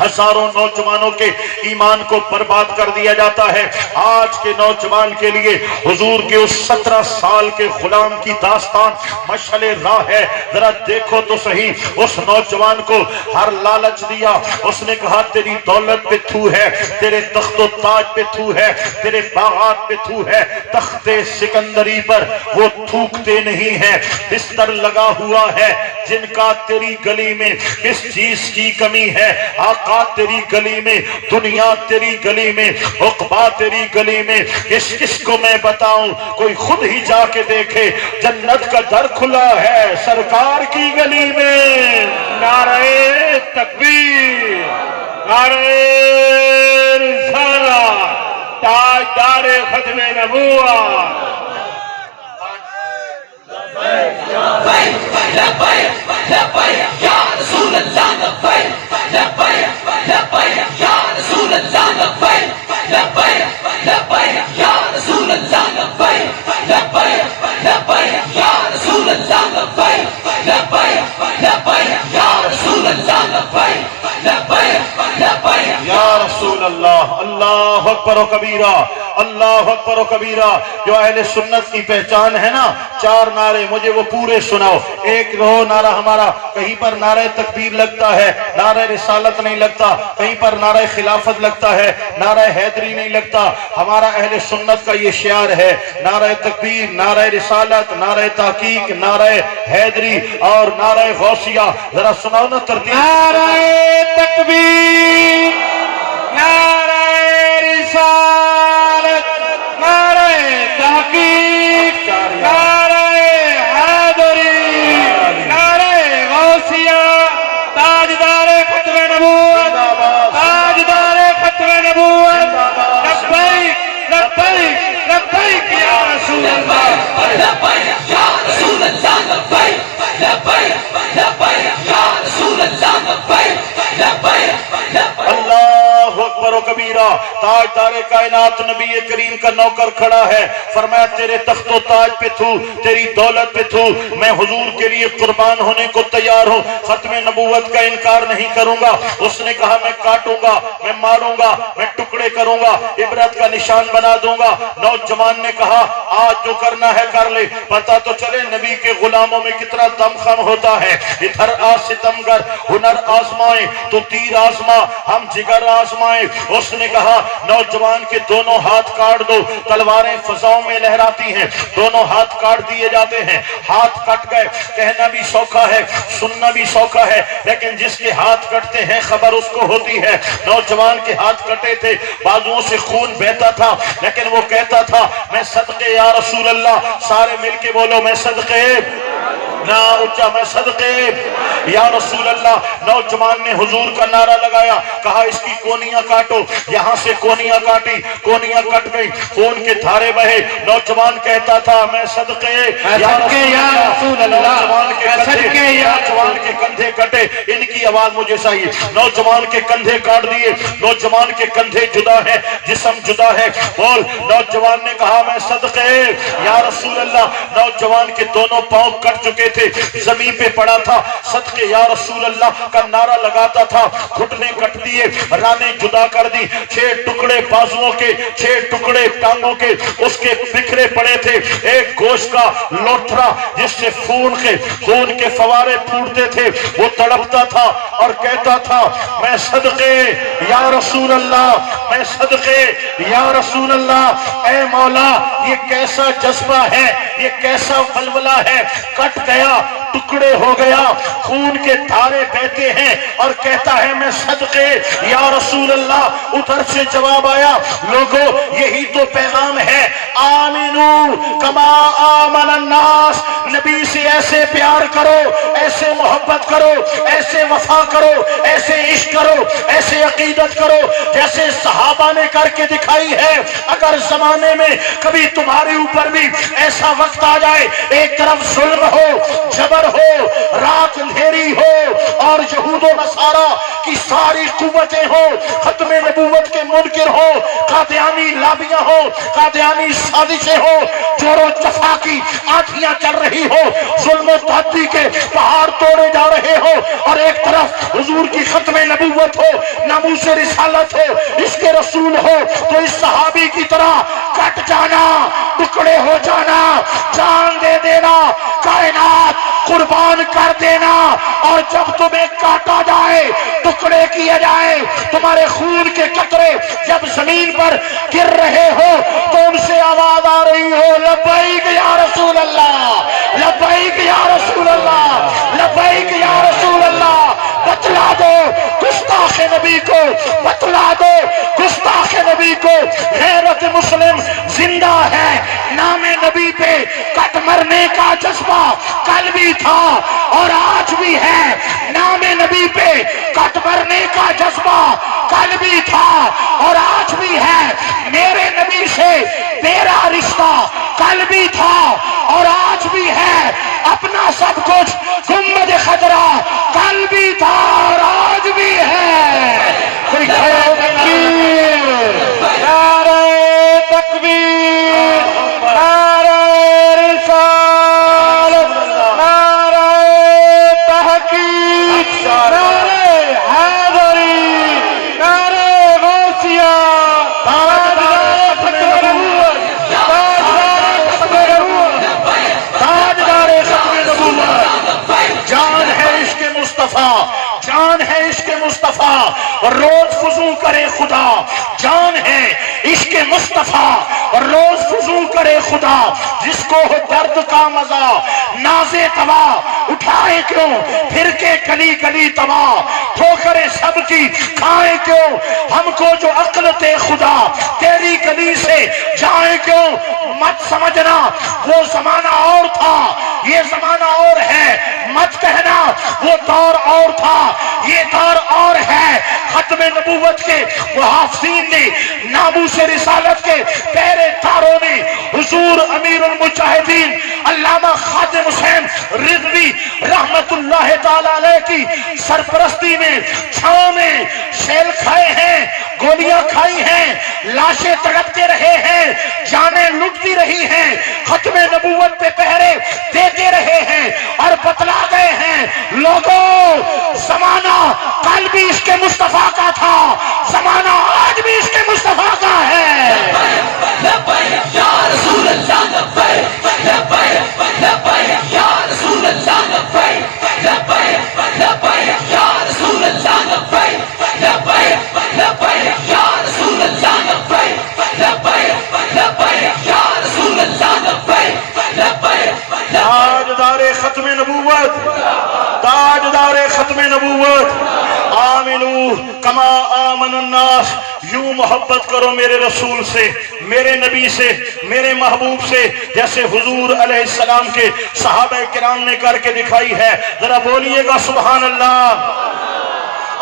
ہزاروں نوجوانوں کے ایمان کو برباد کر دیا جاتا ہے۔ آج کے نوجوان کے لیے حضور کے اس 17 سال کے غلام کی داستان مشعل راہ ہے۔ ذرا دیکھو تو صحیح، اس نوجوان کو ہر لالچ دیا، اس نے کہا تیری دولت پہ تھو ہے، تیرے تخت و تاج پہ تھو ہے، تیرے باغات پہ تھو ہے، تخت سکندری پر وہ تھوکتے نہیں ہیں، بستر لگا ہوا ہے جن کا تیری گلی میں کس چیز کی کمی ہے؟ آقا تیری گلی میں، دنیا تیری گلی میں، عقبہ تیری گلی میں، کس کو میں بتاؤں؟ کوئی خود ہی جا کے دیکھے، جنت کا در کھلا ہے سرکار کی گلی میں۔ نعرہ تکبیر، نعرہ رسالت، تاجدار ختم نبوت۔ یا رسول اللہ، اللہ اللہ اکبر و کبیرہ، اللہ اکبر و کبیرہ۔ جو اہل سنت کی پہچان ہے نا، 4 نعرے مجھے وہ پورے سناؤ۔ ایک رہو نعرہ ہمارا، کہیں پر نعرہ تکبیر لگتا ہے، نعرہ رسالت نہیں لگتا، کہیں پر نعرہ خلافت لگتا ہے، نعرہ حیدری نہیں لگتا۔ ہمارا اہل سنت کا یہ شعار ہے، نعرہ تکبیر، نعرہ رسالت، نعرہ تحقیق، نعرہ حیدری اور نعرہ غوثیہ۔ ذرا سناؤ نا ترتیب۔ نعرہ تکبیر، نعرہ رسالت، نعرہ تحقیق، نعرہ حیدری، نعرہ غوثیہ، تاجدار ختم نبوت، تاجدار ختم نبوت، لبیک لبیک لبیک یا رسول اللہ، لبیک یا رسول اللہ، لبیک لبیک لبیک یا رسول اللہ، لبیک لبیک لبیک۔ اللہ اکبر و کبیرہ۔ تاجدار کائنات نبی کریم کا نوکر کھڑا ہے، فرمایا تیرے تخت و تاج پہ تھو، تیری دولت پہ تھو، میں حضور کے لیے قربان ہونے کو تیار ہوں، ختم نبوت کا انکار نہیں کروں گا۔ اس نے کہا میں کاٹوں گا، میں ماروں گا، میں ٹکڑے کروں گا، عبرت کا نشان بنا دوں گا۔ نوجوان نے کہا آج جو کرنا ہے کر لے، پتہ تو چلے نبی کے غلاموں میں کتنا دم خم ہوتا ہے۔ ادھر آ ستمگر، ہنر آزمائے تو تیر آزما، ہم جگر آزمائے۔ اس نے کہا نوجوان کے دونوں ہاتھ کاٹ دو، تلواریں فضاؤں میں لہراتی ہیں، دونوں ہاتھ کاٹ دیے جاتے ہیں۔ ہاتھ کٹ گئے، کہنا بھی سوکھا ہے، سننا بھی سوکھا ہے، لیکن جس کے ہاتھ کٹتے ہیں خبر اس کو ہوتی ہے۔ نوجوان کے ہاتھ کٹے تھے، بازوؤں سے خون بہتا تھا، لیکن وہ کہتا تھا میں صدقے یا رسول اللہ، سارے مل کے بولو میں صدقے نہ اچھا، میں صدقے یا رسول اللہ۔ نوجوان نے حضور کا نعرہ لگایا، کہا اس کی کونیاں کاٹو، یہاں سے کونیاں کاٹی، کونیاں کٹ گئی، خون کے دھارے بہے۔ نوجوان کہتا تھا میں صدقے یا رسول اللہ، نوجوان کے کندھے کٹے، ان کی آواز مجھے چاہیے۔ نوجوان کے کندھے کاٹ دیے، نوجوان کے کندھے جدا ہے، جسم جدا ہے، بول۔ نوجوان نے کہا میں صدقے یا رسول اللہ۔ نوجوان کے دونوں پاؤں کٹ چکے تھے، زمین پہ پڑا تھا، صدقے یا رسول اللہ کا نعرہ لگاتا تھا۔ گھٹنے کٹ دیے، رانے جدا کر دی، 6 ٹکڑے بازوؤں کے، 6 ٹکڑے ٹانگوں کے اس کے بکھرے پڑے تھے۔ ایک گوشت کا لوتھڑا جس سے خون کے فوارے پھوٹتے تھے، وہ تڑپتا تھا اور کہتا تھا میں صدقے یا رسول اللہ، میں صدقے یا رسول اللہ۔ اے مولا یہ کیسا جذبہ ہے، یہ کیسا ولولہ ہے، کٹ گیا، ٹکڑے ہو گیا، خون کے دھارے بہتے ہیں اور کہتا ہے میں صدقے یا رسول اللہ۔ ادھر سے جواب آیا لوگو یہی تو پیغام ہے، آمنو کما آمن الناس، نبی سے ایسے پیار کرو، ایسے محبت کرو، ایسے وفا کرو، ایسے عشق کرو، ایسے عقیدت کرو جیسے صحابہ نے کر کے دکھائی ہے۔ اگر زمانے میں کبھی تمہارے اوپر بھی ایسا وقت آ جائے، ایک طرف ظلم ہو، جبر ہو، رات اندھیری ہو اور یہود و نصارہ کی ساری قوتیں ہو، ختم نبوت کے منکر ہو، قادیانی لابیاں ہو، قادیانی سازشیں ہو، جور و جفا کی آندھیاں چل رہی ہو، ظلم و تعدی کے پہاڑ توڑے جا رہے ہو، اور ایک طرف حضور کی ختم نبوت ہو، ناموس رسالت ہو، عشق رسول ہو، تو اس صحابی کی طرح کٹ جانا، ٹکڑے ہو جانا، جان دے دینا، کائنات قربان کر دینا، اور جب تمہیں کاٹا جائے، ٹکڑے کیے جائے، تمہارے خون کے قطرے جب زمین پر گر رہے ہو تو ان سے آواز آ رہی ہو لبیک یا رسول اللہ، لبیک یا رسول اللہ، لبیک یا رسول اللہ۔ بتلا دو گستاخ نبی کو، بتلا دو گستاخ نبی کو غیرت مسلم زندہ ہے، نام نبی پہ کٹ مرنے کا جذبہ کل بھی تھا اور آج بھی ہے، نام نبی پہ کٹ مرنے کا جذبہ کل بھی تھا اور آج بھی ہے، میرے نبی سے میرا رشتہ کل بھی تھا اور آج بھی ہے، اپنا سب کچھ گنبد خضرا کل بھی تھا اور آج بھی ہے۔ کوئی نعرہ تکبیر، نعرہ رسالت، نعرہ تحقیق، نعرہ حیدری، نعرہ غوثیہ، جان ہے عشق مصطفیٰ اور روز فضول کرے خدا، جان ہے عشق مصطفیٰ اور روز فضول کرے خدا، جس کو ہو درد کا مزہ نازے تبا اٹھائے کیوں پھر کے گلی گلی تبا، ٹھوکریں سب کی کھائیں کیوں ہم کو جو عقل تے خدا، تیری گلی سے جائیں کیوں مت سمجھنا وہ زمانہ اور تھا یہ زمانہ اور ہے، مت کہنا وہ دور اور تھا یہ دور اور ہے۔ ختم نبوت کے محافظین نے، ناموس رسالت کے پہرے داروں نے حضور امیر المجاہدین علامہ خادم حسین رضوی رحمت اللہ تعالی علیہ کی سرپرستی میں چھاؤں میں شیل کھائے ہیں، گولیاں کھائی ہیں، لاشیں تڑپتے رہے ہیں، جانیں لٹتی رہی ہیں، ختم نبوت پہ پہرے دیتے رہے ہیں اور بتلا گئے ہیں لوگوں زمانہ کل بھی اس کے مصطفیٰ کا تھا، زمانہ آج بھی اس کے مصطفیٰ کا ہے۔ لبیک یا رسول اللہ لبیک، لبیک لبیک یا رسول اللہ لبیک، لبیک لبیک یا رسول اللہ لبیک، لبیک لبیک یا رسول اللہ لبیک، لبیک لبیک یا رسول اللہ لبیک، لبیک تاجدار ختم نبوت، تاجدار ختم نبوت، آمنو کما آمن الناس، یوں محبت کرو میرے رسول سے، میرے نبی سے، میرے محبوب سے، جیسے حضور علیہ السلام کے صحابہ کرام نے کر کے دکھائی ہے۔ ذرا بولیے گا سبحان اللہ۔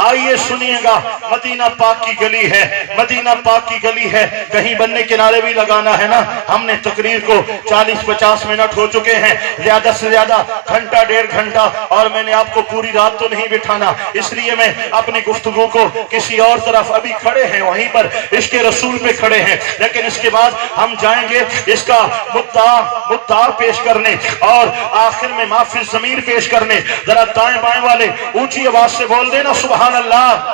آئیے سنیے گا، مدینہ پاک کی گلی ہے، مدینہ پاک کی گلی ہے، کہیں بننے کنارے بھی لگانا ہے نا۔ ہم نے تقریر کو 40-50 منٹ ہو چکے ہیں، زیادہ سے زیادہ گھنٹہ 1.5 گھنٹہ، اور میں نے آپ کو پوری رات تو نہیں بٹھانا، اس لیے میں اپنی گفتگو کو کسی اور طرف، ابھی کھڑے ہیں وہیں پر عشق رسول پہ کھڑے ہیں، لیکن اس کے بعد ہم جائیں گے اس کا مدعا پیش کرنے اور آخر میں معافی ضمیر پیش کرنے۔ ذرا دائیں بائیں والے اونچی آواز سے بول دینا سبحان اللہ۔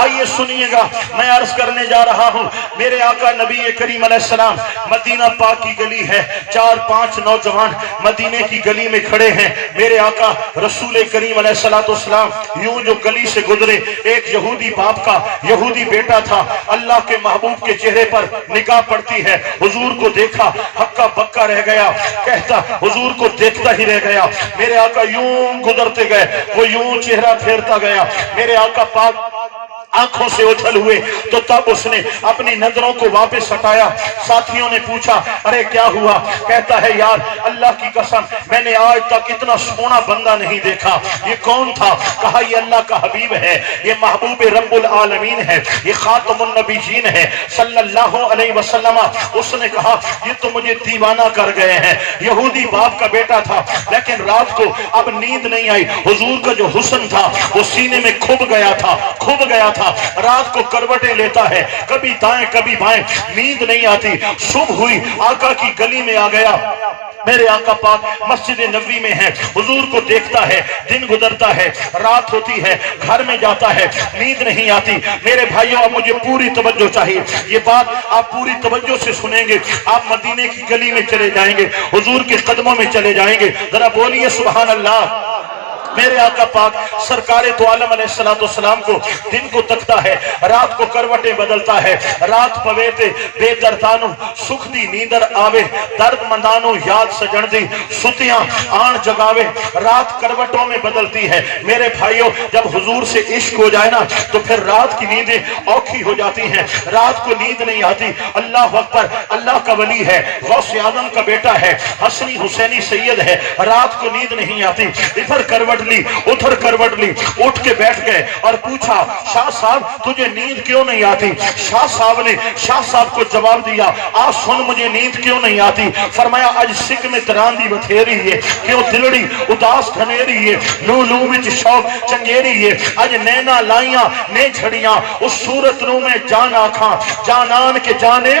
آئیے سنیے گا، میں عرض کرنے جا رہا ہوں، میرے آقا نبی کریم علیہ السلام، مدینہ پاک کی گلی ہے، 4-5 نوجوان مدینے کی گلی میں کھڑے ہیں، میرے آقا رسول کریم علیہ السلام یوں جو گلی سے گزرے، ایک یہودی باپ کا یہودی بیٹا تھا، اللہ کے محبوب کے چہرے پر نگاہ پڑتی ہے، حضور کو دیکھا، ہکا بکا رہ گیا، کہتا حضور کو دیکھتا ہی رہ گیا، میرے آقا یوں گزرتے گئے، وہ یوں چہرہ پھیرتا گیا، میرے آقا پاک آنکھوں سے اچھل ہوئے، تو تب اس نے اپنی نظروں کو واپس ہٹایا۔ ساتھیوں نے پوچھا ارے کیا ہوا؟ کہتا ہے یار اللہ کی قسم میں نے آج تک اتنا سونا بندہ نہیں دیکھا۔ یہ کون تھا؟ کہا یہ اللہ کا حبیب ہے، یہ محبوب رب العالمین ہے، یہ خاتم النبیین ہے صلی اللہ علیہ وسلم۔ اس نے کہا یہ تو مجھے دیوانہ کر گئے ہیں، یہودی باپ کا بیٹا تھا، لیکن رات کو اب نیند نہیں آئی، حضور کا جو حسن تھا وہ سینے میں کھب گیا تھا، رات کو کروٹیں لیتا ہے، کبھی دائیں کبھی بائیں، نیند نہیں آتی۔ صبح ہوئی، آقا کی گلی میں آ گیا، میرے آقا پاک مسجد نبوی میں ہے، حضور کو دیکھتا ہے، دن گزرتا ہے، رات ہوتی ہے، گھر میں جاتا ہے، نیند نہیں آتی۔ میرے بھائیوں اب مجھے پوری توجہ چاہیے، یہ بات آپ پوری توجہ سے سنیں گے، آپ مدینے کی گلی میں چلے جائیں گے، حضور کے قدموں میں چلے جائیں گے، ذرا بولیے سبحان اللہ۔ میرے آقا پاک سرکار تو عالم علیہ السلام کو دن کو تکتا ہے، رات کو کروٹیں بدلتا ہے، رات پویتے بے دردانو سکھ دی نیندر آوے، درد مندانو یاد سجن دی ستیاں آن جگاوے، رات کروٹوں میں بدلتی ہے۔ میرے بھائیوں جب حضور سے عشق ہو جائے نا تو پھر رات کی نیندیں اوکھی ہو جاتی ہیں، رات کو نیند نہیں آتی۔ اللہ اکبر، اللہ کا ولی ہے، غوث اعظم کا بیٹا ہے، حسنی حسینی سید ہے، رات کو نیند نہیں آتی، ادھر کروٹ لی ادھر کروٹ لی، اٹھ کے بیٹھ گئے اور پوچھا شاہ صاحب تجھے نیند کیوں نہیں آتی؟ شاہ صاحب نے شاہ صاحب کو جواب دیا آج سن مجھے نیند کیوں نہیں آتی؟ فرمایا اج سکھ میں تراندی بتھیری ہے، کیوں دلڑی اداس گھنیری ہے، لو لو وچ شوق چنگیری ہے، اج نینا لائیاں نے جھڑیاں، اس صورت نو میں جان آکھاں جانان کے جانے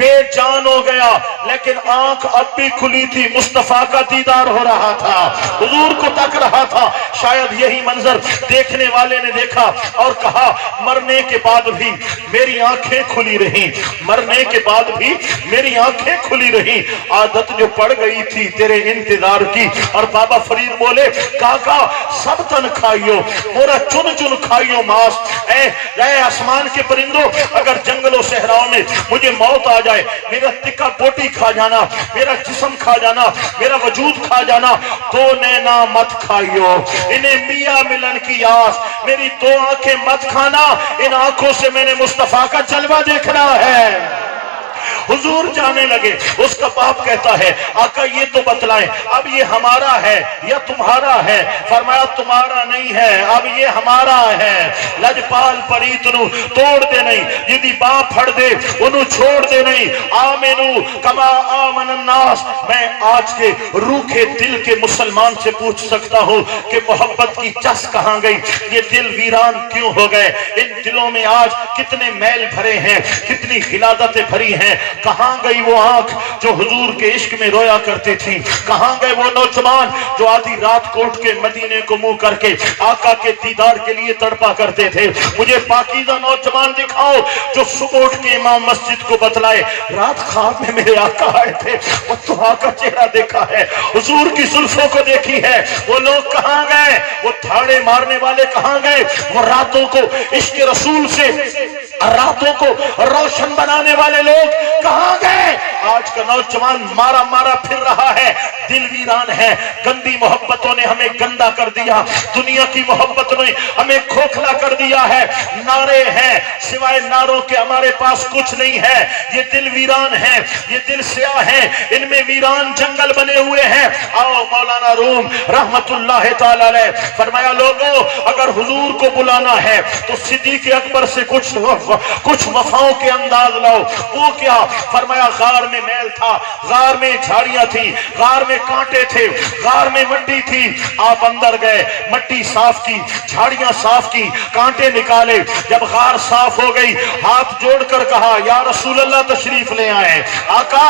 بے جان ہو گیا، لیکن آنکھ اب بھی کھلی تھی، مصطفیٰ کا دیدار ہو رہا تھا، حضور کو تک رہا تھا۔ شاید یہی منظر دیکھنے والے نے دیکھا اور کہا مرنے کے بعد بھی میری آنکھیں کھلی رہیں، مرنے کے بعد بھی میری آنکھیں کھلی رہیں، عادت جو پڑ گئی تھی تیرے انتظار کی۔ اور بابا فرید بولے کاکا سب تن کھائیو پورا چن چن کھائیو ماس، اے آسمان کے پرندوں، اگر جنگل و صحراؤں میں مجھے موت آ جائے، میرا تکا پوٹی کھا جانا، میرا جسم کھا جانا، میرا وجود کھا جانا، تو نینا مت کھائیو، انہیں میاں ملن کی آس، میری دو آنکھیں مت کھانا، ان آنکھوں سے میں نے مصطفیٰ کا جلوہ دیکھنا ہے۔ حضور جانے لگے، اس کا باپ کہتا ہے آقا یہ تو بتلائیں اب یہ ہمارا ہے یا تمہارا ہے؟ فرمایا تمہارا نہیں ہے، اب یہ ہمارا ہے۔ لجپال پریت نو توڑ دے نہیں، جدی باں پھڑ دے انہوں چھوڑ دے نہیں، آمنو کما آمن الناس۔ میں آج کے روکھے دل کے مسلمان سے پوچھ سکتا ہوں کہ محبت کی چس کہاں گئی؟ یہ دل ویران کیوں ہو گئے؟ ان دلوں میں آج کتنے میل بھرے ہیں، کتنی غلاظتیں بھری ہیں۔ کہاں گئی وہ آنکھ جو حضور کے عشق میں رویا کرتی تھی؟ کہاں گئے وہ نوجوان جو آدھی رات کو اٹھ کے مدینے کو منہ کر کے آقا کے دیدار کے لیے تڑپا کرتے تھے؟ مجھے پاکیزہ نوجوان دکھاؤ جو صبح اٹھ کے امام مسجد کو بتلائے رات خواب میں میرے آقا آئے تھے، وہ تو آقا چہرہ دیکھا ہے، حضور کی زلفوں کو دیکھی ہے۔ وہ لوگ کہاں گئے؟ وہ تھاڑے مارنے والے کہاں گئے؟ وہ راتوں کو عشق رسول سے راتوں کو روشن بنانے والے لوگ کہاں گئے؟ آج کا نوجوان مارا مارا پھر رہا ہے، دل ویران ہے۔ گندی محبتوں نے ہمیں گندا کر دیا، دنیا کی محبت نے ہمیں کھوکھلا کر دیا ہے۔ نعرے ہیں، سوائے نعروں کے ہمارے پاس کچھ نہیں ہے۔ یہ دل ویران ہے، یہ دل سیاہ ہے، ان میں ویران جنگل بنے ہوئے ہیں۔ آؤ مولانا روم رحمت اللہ تعالی علیہ فرمایا لوگوں اگر حضور کو بلانا ہے تو صدیق اکبر سے کچھ وفاؤں کے انداز لاؤ۔ وہ کیا؟ فرمایا غار میں میل تھا، غار میں جھاڑیاں تھی، غار میں کانٹے تھے، غار میں مٹی تھی، آپ اندر گئے، مٹی صاف کی، جھاڑیاں صاف کی، کانٹے نکالے۔ جب غار صاف ہو گئی ہاتھ جوڑ کر کہا یا رسول اللہ تشریف لے آئے، آقا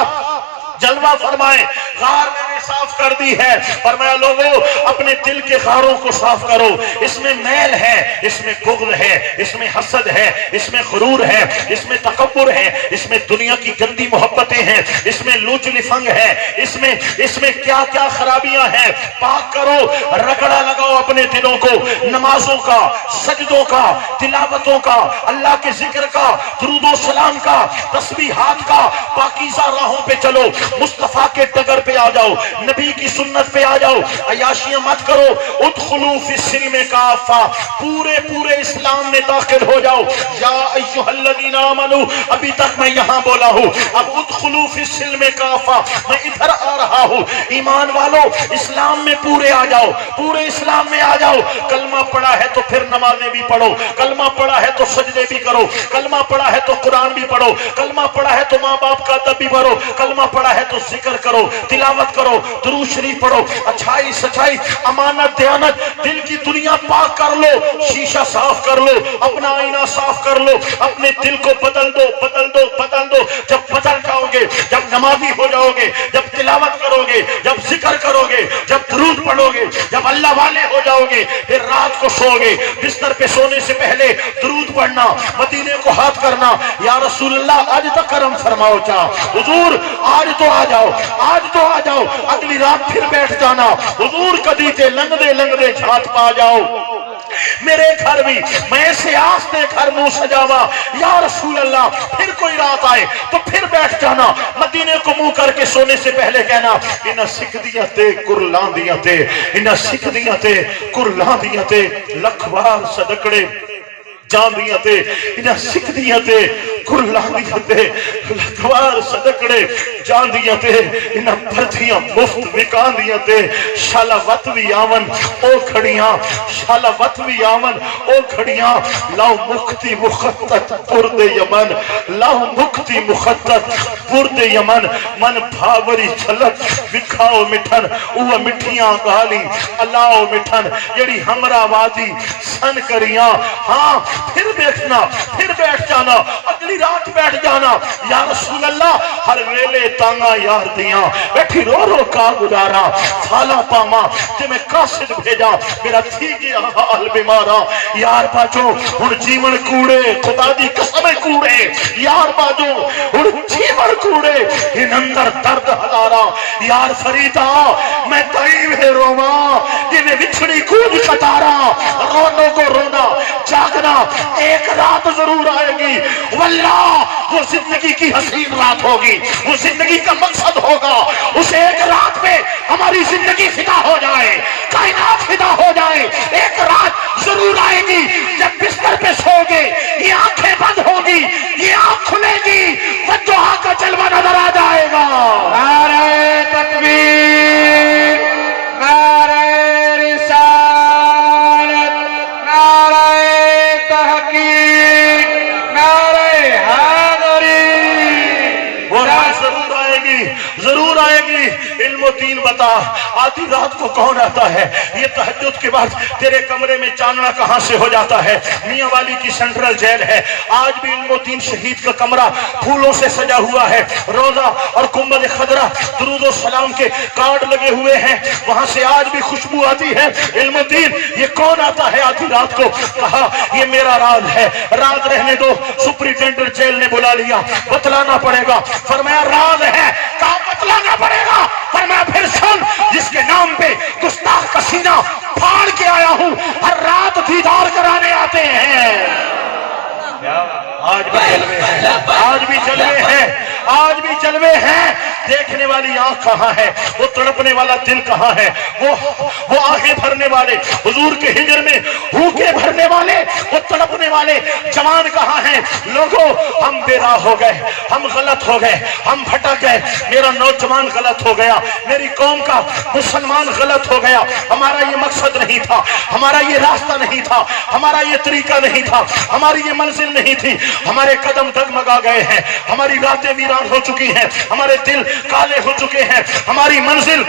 جلوہ فرمائیں، غار میں نے صاف کر دی ہے۔ فرمایا لوگوں اپنے دل کے غاروں کو صاف کرو، اس میں میل ہے، اس میں بغض ہے، اس میں حسد ہے، اس میں غرور ہے، اس میں تکبر ہے، اس میں دنیا کی گندی محبتیں ہیں، اس میں لوچ لفنگ ہے، اس میں کیا کیا خرابیاں ہیں۔ پاک کرو، رگڑا لگاؤ اپنے دلوں کو، نمازوں کا، سجدوں کا، تلاوتوں کا، اللہ کے ذکر کا، درود و سلام کا، تسبیحات کا، پاکیزہ راہوں پہ چلو، مصطفیٰ کے ڈگر پہ آ جاؤ، نبی کی سنت پہ آ جاؤ، عیاشیاں مت کرو۔ ادخلوا فی السلم کافہ، پورے اسلام میں داخل ہو جاؤ۔ یا ایھا الذین آمنوا، ابھی تک میں یہاں بولا ہوں، اب ادخلوا فی السلم کافہ، میں ادھر آ رہا ہوں۔ ایمان والو اسلام میں پورے آ جاؤ، پورے اسلام میں آ جاؤ۔ کلمہ پڑھا ہے تو پھر نمازیں بھی پڑھو، کلمہ پڑھا ہے تو سجدے بھی کرو، کلمہ پڑھا ہے تو قرآن بھی پڑھو، کلمہ پڑھا ہے تو ماں باپ کا ادب بھی پڑھو، کلمہ پڑھا ہے تو ذکر کرو، تلاوت کرو، درود شریف پڑھو، اچھائی سچائی امانت دیانت، دل کی دنیا پاک کر لو، شیشہ صاف کر لو، اپنا آئینہ صاف کر لو، اپنے دل کو بدل دو بدل دو بدل دو۔ جب بدل جاؤ گے، جب نمازی ہو جاؤ گے، جب تلاوت کرو گے، جب ذکر کرو گے، جب درود پڑھو گے، جب اللہ والے ہو جاؤ گے، پھر رات کو سو گے، بستر پہ سونے سے پہلے درود پڑھنا، مدینے کو ہاتھ کرنا، یا رسول اللہ آج تک کرم فرماؤ، چاہ حضور آج تو آ جاؤ، آج تو آ جاؤ، اگلی رات پھر بیٹھ جانا، حضور کدی تے لنگدے لنگدے چھات پا جاؤ، میرے گھر بھی میں ایسے آستے گھر منہ سجاوا، یا رسول اللہ پھر کوئی رات آئے تو پھر بیٹھ جانا، مدینے کو منہ کر کے سونے سے پہلے کہنا انہاں سکھ دیاں تے کرلان دیاں تے، انہاں سکھ دیاں تے کرلان دیاں تے، لکھوار صدقڑے جان دیاں تے، انہاں سکھ دیاں تے کرلان دیاں تے، لکھوار صدقڑے جان دیاں تے، انہاں پردیاں مفت وکان دیاں تے، شالا وط بھی آون او کھڑیاں، شالا وط بھی آون او کھڑیاں، لاؤ مکتی مخطط پرد یمن، لاؤ مکتی مخطط پرد یمن، من بھاوری چھلک وکھاؤ مٹھن، اوہ مٹھیاں گالی اللہ مٹھن، جڑی ہمرا وادی سن کریاں، ہاں پھر بیٹھنا، پھر بیٹھ جانا، اگلی رات بیٹھ جانا یا رسول اللہ ہر ویلے تانگا یار دیاں بیٹھی رو رو کا گزارا سالا پاما تے میں قاصد بھیجا میرا تھی گیا حال بیمارا یار باجو ہن جیون کوڑے خدا دی قسم کوڑے یار باجو ہن جیون کوڑے ان اندر درد ہزارا یار فریدا میں تائیں ہے رواں جویں وچھڑی کود کٹارا رونوں کو رونا جاگنا ایک رات ضرور آئے گی واللہ وہ زندگی کی حسین رات ہوگی وہ زندگی کا مقصد ہوگا اس ایک رات پہ ہماری زندگی فدا ہو جائے کائنات فدا ہو جائے ایک رات ضرور آئے گی جب بستر پہ سو گے یہ آنکھیں بند ہوگی یہ آنکھ کھلے گی وجوہا کا جلوہ نظر آ جائے گا نعرہ تکبیر نعرہ رسالت نعرہ تحقیق نعرہ حیدری وہ رات ضرور آئے گی علم و دین بتا آدھی رات کو کون آتا ہے یہ تہجد کے بعد تیرے کمرے میں چاننا کہاں سے ہو جاتا ہے میاں والی کی سینٹرل جیل ہے آج بھی علم و دین شہید کا کمرہ پھولوں سے سجا ہوا ہے روزہ اور گنبد خضرا درود و سلام کے کارڈ لگے ہوئے ہیں وہاں سے آج بھی خوشبو آتی ہے علم و دین یہ کون آتا ہے آدھی رات کو کہا یہ میرا راز ہے راز رہنے دو سپرنٹینڈنٹ جیل نے بلا لیا بتلانا پڑے گا فرمایا راز ہے کہا بتلانا پڑے گا فرمایا پھر سن جس کے نام پہ گستاخ کا سینہ پھاڑ کے آیا ہوں ہر رات دیدار کرانے آتے ہیں آج بھی جلوے ہیں آج بھی جلوے ہیں آج بھی جلوے ہیں دیکھنے والی آنکھ کہاں ہے وہ تڑپنے والا دل کہاں ہے وہ آہیں بھرنے والے حضور کے ہجر میں بھوکے بھرنے والے وہ تڑپنے والے جوان کہاں ہیں لوگوں ہم بے راہ ہو گئے ہم غلط ہو گئے ہم بھٹک گئے میرا نوجوان غلط ہو گیا میری قوم کا مسلمان غلط ہو گیا ہمارا یہ مقصد نہیں تھا ہمارا یہ راستہ نہیں تھا ہمارا یہ طریقہ نہیں تھا ہماری یہ منزل نہیں تھی ہمارے قدم ڈگمگا گئے ہیں ہماری راتیں ویران ہو چکی ہیں ہمارے دل کالے ہو چکے ہیں ہماری منزل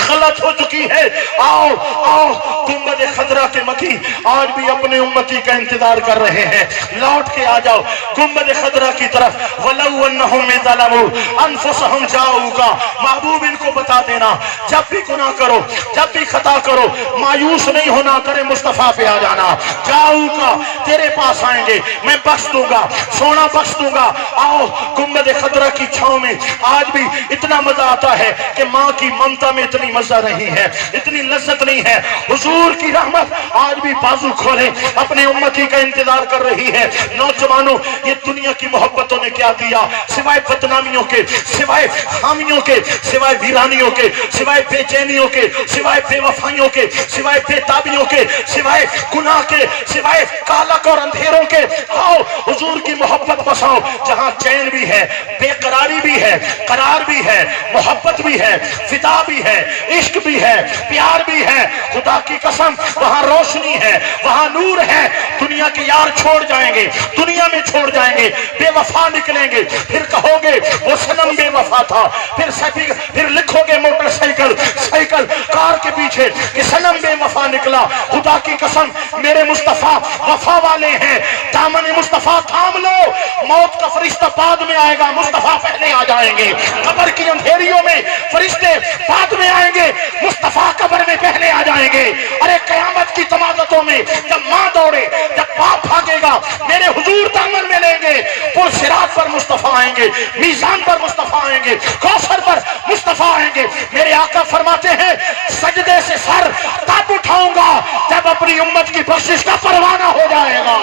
غلط ہو چکی ہے آؤ آؤ گنبد خضرا کے مکی آج بھی اپنے امتی کا انتظار کر رہے ہیں لوٹ کے آ جاؤ گنبد خضرا کی طرف وَلَوْ أَنَّهُمْ ظَلَمُوا أَنفُسَهُمْ جَاؤُوكَ محبوب ان کو بتا دینا جب بھی گناہ کرو جب بھی خطا کرو مایوس نہیں ہونا کرے مصطفیٰ پہ آ جانا جاؤ تیرے پاس آئیں گے میں بخش دوں گا سونا بخش دوں گا آؤ گنبد خضرا کی چھاؤں میں آج بھی اتنا مزہ آتا ہے کہ ماں کی ممتا میں اتنی مزہ نہیں ہے اتنی لذت نہیں ہے حضور کی رحمت آج بھی بازو کھولے اپنے امتی کا انتظار کر رہی ہے نوجوانوں یہ دنیا کی محبتوں نے کیا دیا سوائے بدنامیوں کے سوائے خامیوں کے سوائے ویرانیوں کے سوائے بے چینیوں کے سوائے بے وفائیوں کے سوائے بے تابیوں کے سوائے گناہ کے سوائے کالک اور اندھیروں کے آؤ حضور کی محبت بساؤ جہاں چین بھی ہے بے قراری بھی ہے قرار بھی ہے محبت بھی ہے فدا بھی ہے عشق بھی ہے پیار بھی ہے خدا کی قسم وہاں روشنی ہے وہاں نور ہے دنیا کے یار چھوڑ جائیں گے دنیا میں چھوڑ جائیں گے بے وفا نکلیں گے پھر کہو گے وہ صنم بے وفا تھا پھر لکھو گے موٹر سائیکل کار کے پیچھے کہ صنم بے وفا نکلا خدا کی قسم میرے مصطفیٰ وفا والے ہیں دامن مصطفیٰ تھام لو موت کا فرشتہ بعد میں آئے گا مصطفیٰ پہلے آ جائیں گے قبر کی اندھیریوں میں فرشتے بعد میں آئیں گے مصطفیٰ قبر میں پہلے آ جائیں گے ارے قیامت کی تمازتوں میں جب ماں دوڑے جب باپ بھاگے گا میرے حضور دامن میں لیں گے پل صراط پر مصطفیٰ آئیں گے میزان پر مصطفیٰ آئیں گے کوثر پر مصطفیٰ آئیں گے میرے آقا فرماتے ہیں سجدے سے سر تب اٹھاؤں گا جب اپنی امت کی بخشش کا پروانہ ہو جائے گا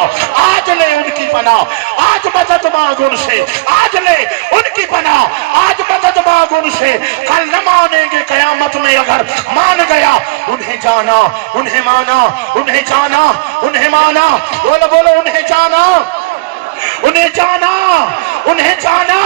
آج لے ان کی پناہ آج مدد مانگ ان سے آج لے ان کی پناہ آج مدد مانگ ان سے کل نہ مانیں گے قیامت میں اگر مان گیا انہیں جانا انہیں مانا انہیں جانا انہیں مانا بولو انہیں جانا انہیں جانا انہیں جانا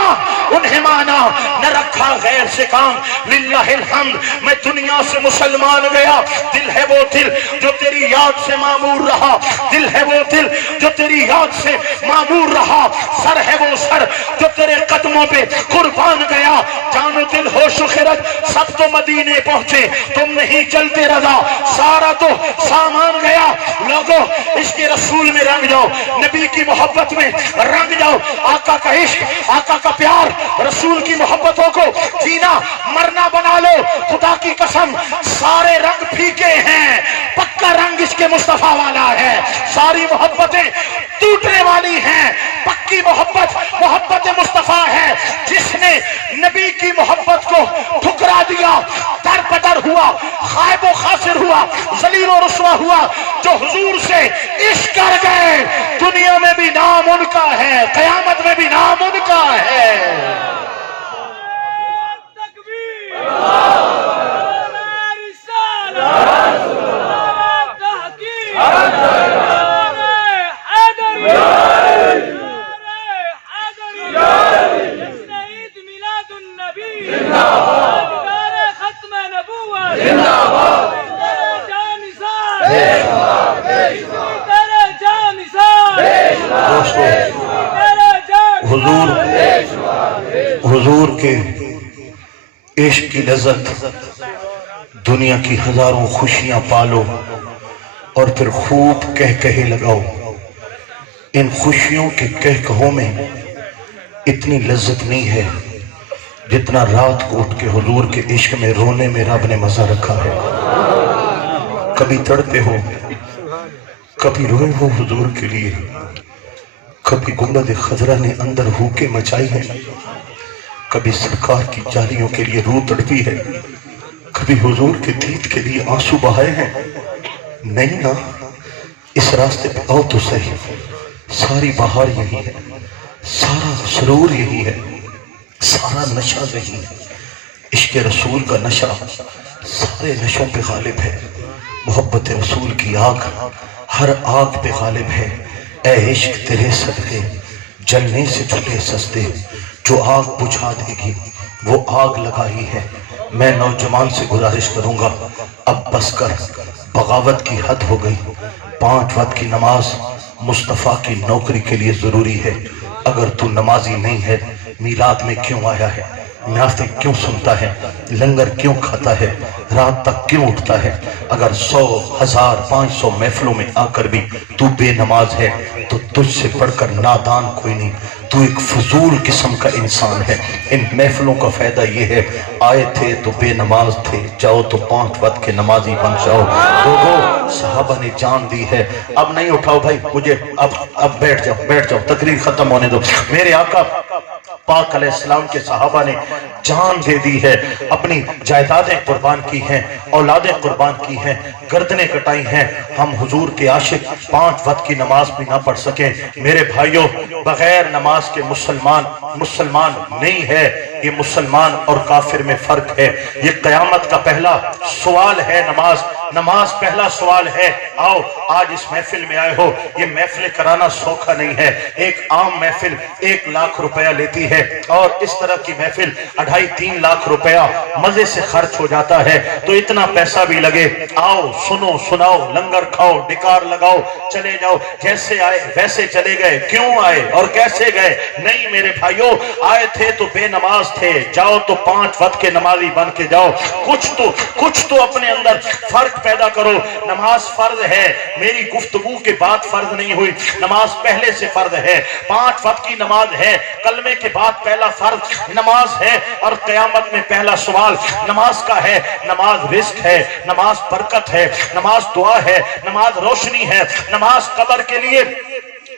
انہیں مانا نہ رکھا غیر سے کام للہ الحمد میں دنیا سے مسلمان گیا دل ہے وہ دل جو تیری یاد سے معمور رہا دل ہے وہ دل جو تیری یاد سے معمور رہا سر ہے وہ سر جو تیرے قدموں پہ قربان گیا جان و دل ہوش و خرد سب تو مدینے پہنچے تم نہیں چلتے رضا سارا تو سامان گیا لوگوں اس کے رسول میں رنگ جاؤ نبی کی محبت میں رنگ جاؤ آقا کا عشق، آقا کا پیار، رسول کی محبتوں کو جینا مرنا بنا لو۔ خدا کی قسم سارے رنگ پھیکے ہیں، پکا رنگ عشق مصطفیٰ والا ہے۔ ساری محبتیں ٹوٹنے والی ہیں، پکی محبت محبت مصطفیٰ ہے۔ جس نے نبی کی محبت کو ٹھکرا دیا، در بدر ہوا، خائب و خاسر ہوا، ذلیل و رسوا ہوا۔ جو حضور سے عشق کر گئے، دنیا میں بھی نام ان کا ہے، قیامت میں بھی نام ان کا ہے۔ حضور کے عشق کی لذت، دنیا کی ہزاروں خوشیاں پالو اور پھر خوب کہے لگاؤ۔ ان خوشیوں کے کہوں میں اتنی لذت نہیں ہے جتنا رات کو اٹھ کے حضور کے عشق میں رونے میں رب نے مزہ رکھا ہے۔ کبھی تڑپے ہو، کبھی روئے ہو حضور کے لیے، کبھی گنبد خضرا نے اندر ہوکے مچائی ہے، کبھی سرکار کی جالیوں کے لیے روح تڑپی ہے، کبھی حضور کے دید کے لیے آنسو بہائے ہیں۔ نہیں نا، اس راستے پہ آؤ تو صحیح، ساری بہار یہی ہے، سارا سرور یہی ہے، سارا نشہ یہی ہے۔ عشق رسول کا نشہ سارے نشوں پہ غالب ہے، محبت رسول کی آگ ہر آگ پہ غالب ہے۔ اے عشق تیرے صدقے جلنے سے چھٹے سستے، جو آگ بجھا دے گی وہ آگ لگائی ہے۔ میں نوجوان سے گزارش کروں گا، اب بس کر، بغاوت کی حد ہو گئی۔ 5 وقت کی نماز مصطفیٰ کی نوکری کے لیے ضروری ہے۔ اگر تو نمازی نہیں ہے، میلاد میں کیوں آیا ہے؟ نعتیں کیوں سنتا ہے؟ لنگر کیوں کھاتا ہے؟ رات تک کیوں اٹھتا ہے؟ اگر 100، 1000، 500 محفلوں میں آ کر بھی تو بے نماز ہے تو تجھ سے پڑھ کر نادان کوئی نہیں، تو ایک فضول قسم کا انسان ہے۔ ان محفلوں کا فائدہ یہ ہے، آئے تھے تو بے نماز تھے، جاؤ تو 5 وقت کے نمازی بن جاؤ۔ لوگوں صحابہ نے جان دی ہے۔ اب نہیں اٹھاؤ بھائی مجھے، اب بیٹھ جاؤ، تقریر ختم ہونے دو۔ میرے آقا پاک علیہ السلام کے صحابہ نے جان دے دی ہے، اپنی جائیدادیں قربان کی ہیں، اولادیں قربان کی ہیں، گردنیں کٹائی ہیں۔ ہم حضور کے عاشق 5 وقت کی نماز بھی نہ پڑھ سکیں۔ میرے بھائیوں، بغیر نماز کے مسلمان نہیں ہے۔ یہ مسلمان اور کافر میں فرق ہے۔ یہ قیامت کا پہلا سوال ہے، نماز پہلا سوال ہے۔ آؤ آج اس محفل میں آئے ہو، یہ محفل کرانا سوکھا نہیں ہے۔ ایک عام محفل 1 لاکھ روپیہ لیتی ہے، اور اس طرح کی محفل 2.5-3 لاکھ روپیہ مزے سے خرچ ہو جاتا ہے۔ تو اتنا پیسہ بھی لگے، آؤ سنو سناؤ، لنگر کھاؤ، ڈکار لگاؤ، چلے جاؤ۔ جیسے آئے ویسے چلے گئے، کیوں آئے اور کیسے گئے؟ نہیں میرے بھائیوں، آئے تھے تو بے نماز تھے، جاؤ تو 5 وقت کے نمازی بن کے جاؤ۔ کچھ تو اپنے اندر فرق پیدا کرو۔ نماز فرض ہے، میری گفتگو کے بعد فرض نہیں ہوئی، نماز پہلے سے فرض ہے۔ 5 وقت کی نماز ہے، کلمے کے بعد پہلا فرض نماز ہے، اور قیامت میں پہلا سوال نماز کا ہے۔ نماز رزق ہے، نماز برکت ہے، نماز دعا ہے، نماز روشنی ہے، نماز قبر کے لیے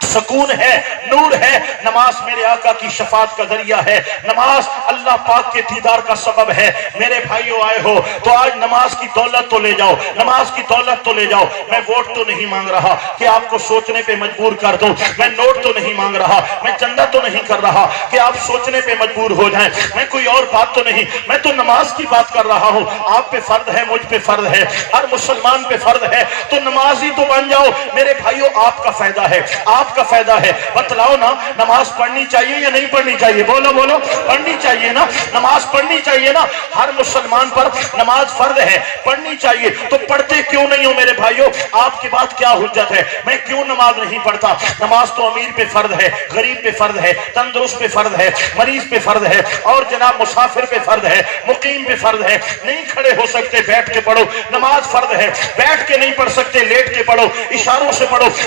سکون ہے، نور ہے، نماز میرے آقا کی شفاعت کا ذریعہ ہے، نماز اللہ پاک کے دیدار کا سبب ہے۔ میرے بھائیوں آئے ہو تو آج نماز کی دولت تو لے جاؤ، نماز کی دولت تو لے جاؤ۔ میں ووٹ تو نہیں مانگ رہا کہ آپ کو سوچنے پہ مجبور کر دوں، میں نوٹ تو نہیں مانگ رہا، میں چندہ تو نہیں کر رہا کہ آپ سوچنے پہ مجبور ہو جائیں، میں کوئی اور بات تو نہیں، میں تو نماز کی بات کر رہا ہوں۔ آپ پہ فرض ہے، مجھ پہ فرض ہے، ہر مسلمان پہ فرض ہے، تو نمازی تو بن جاؤ۔ میرے بھائیوں آپ کا فائدہ ہے، آپ کا فائدہ ہے۔ بتلاؤ نا، نماز پڑھنی چاہیے یا نہیں پڑھنی چاہیے؟ بولو پڑھنی چاہیے نا، نماز پڑھنی چاہیے نا۔ ہر مسلمان پر نماز فرض ہے، پڑھنی چاہیے، تو پڑھتے کیوں نہیں ہو میرے بھائیوں؟ آپ کے بات کیا حجت ہے؟ میں کیوں نماز نہیں پڑھتا؟ نماز تو امیر پہ فرض ہے، غریب پہ فرض ہے، تندرست پہ فرض ہے، مریض پہ فرض ہے، اور جناب مسافر پہ فرض ہے، مقیم پہ فرض ہے۔ نہیں کھڑے ہو سکتے بیٹھ کے پڑھو، نماز فرض ہے۔ بیٹھ کے نہیں پڑھ سکتے لیٹ کے پڑھو، اشاروں سے پڑھو۔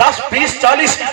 10, 20, 40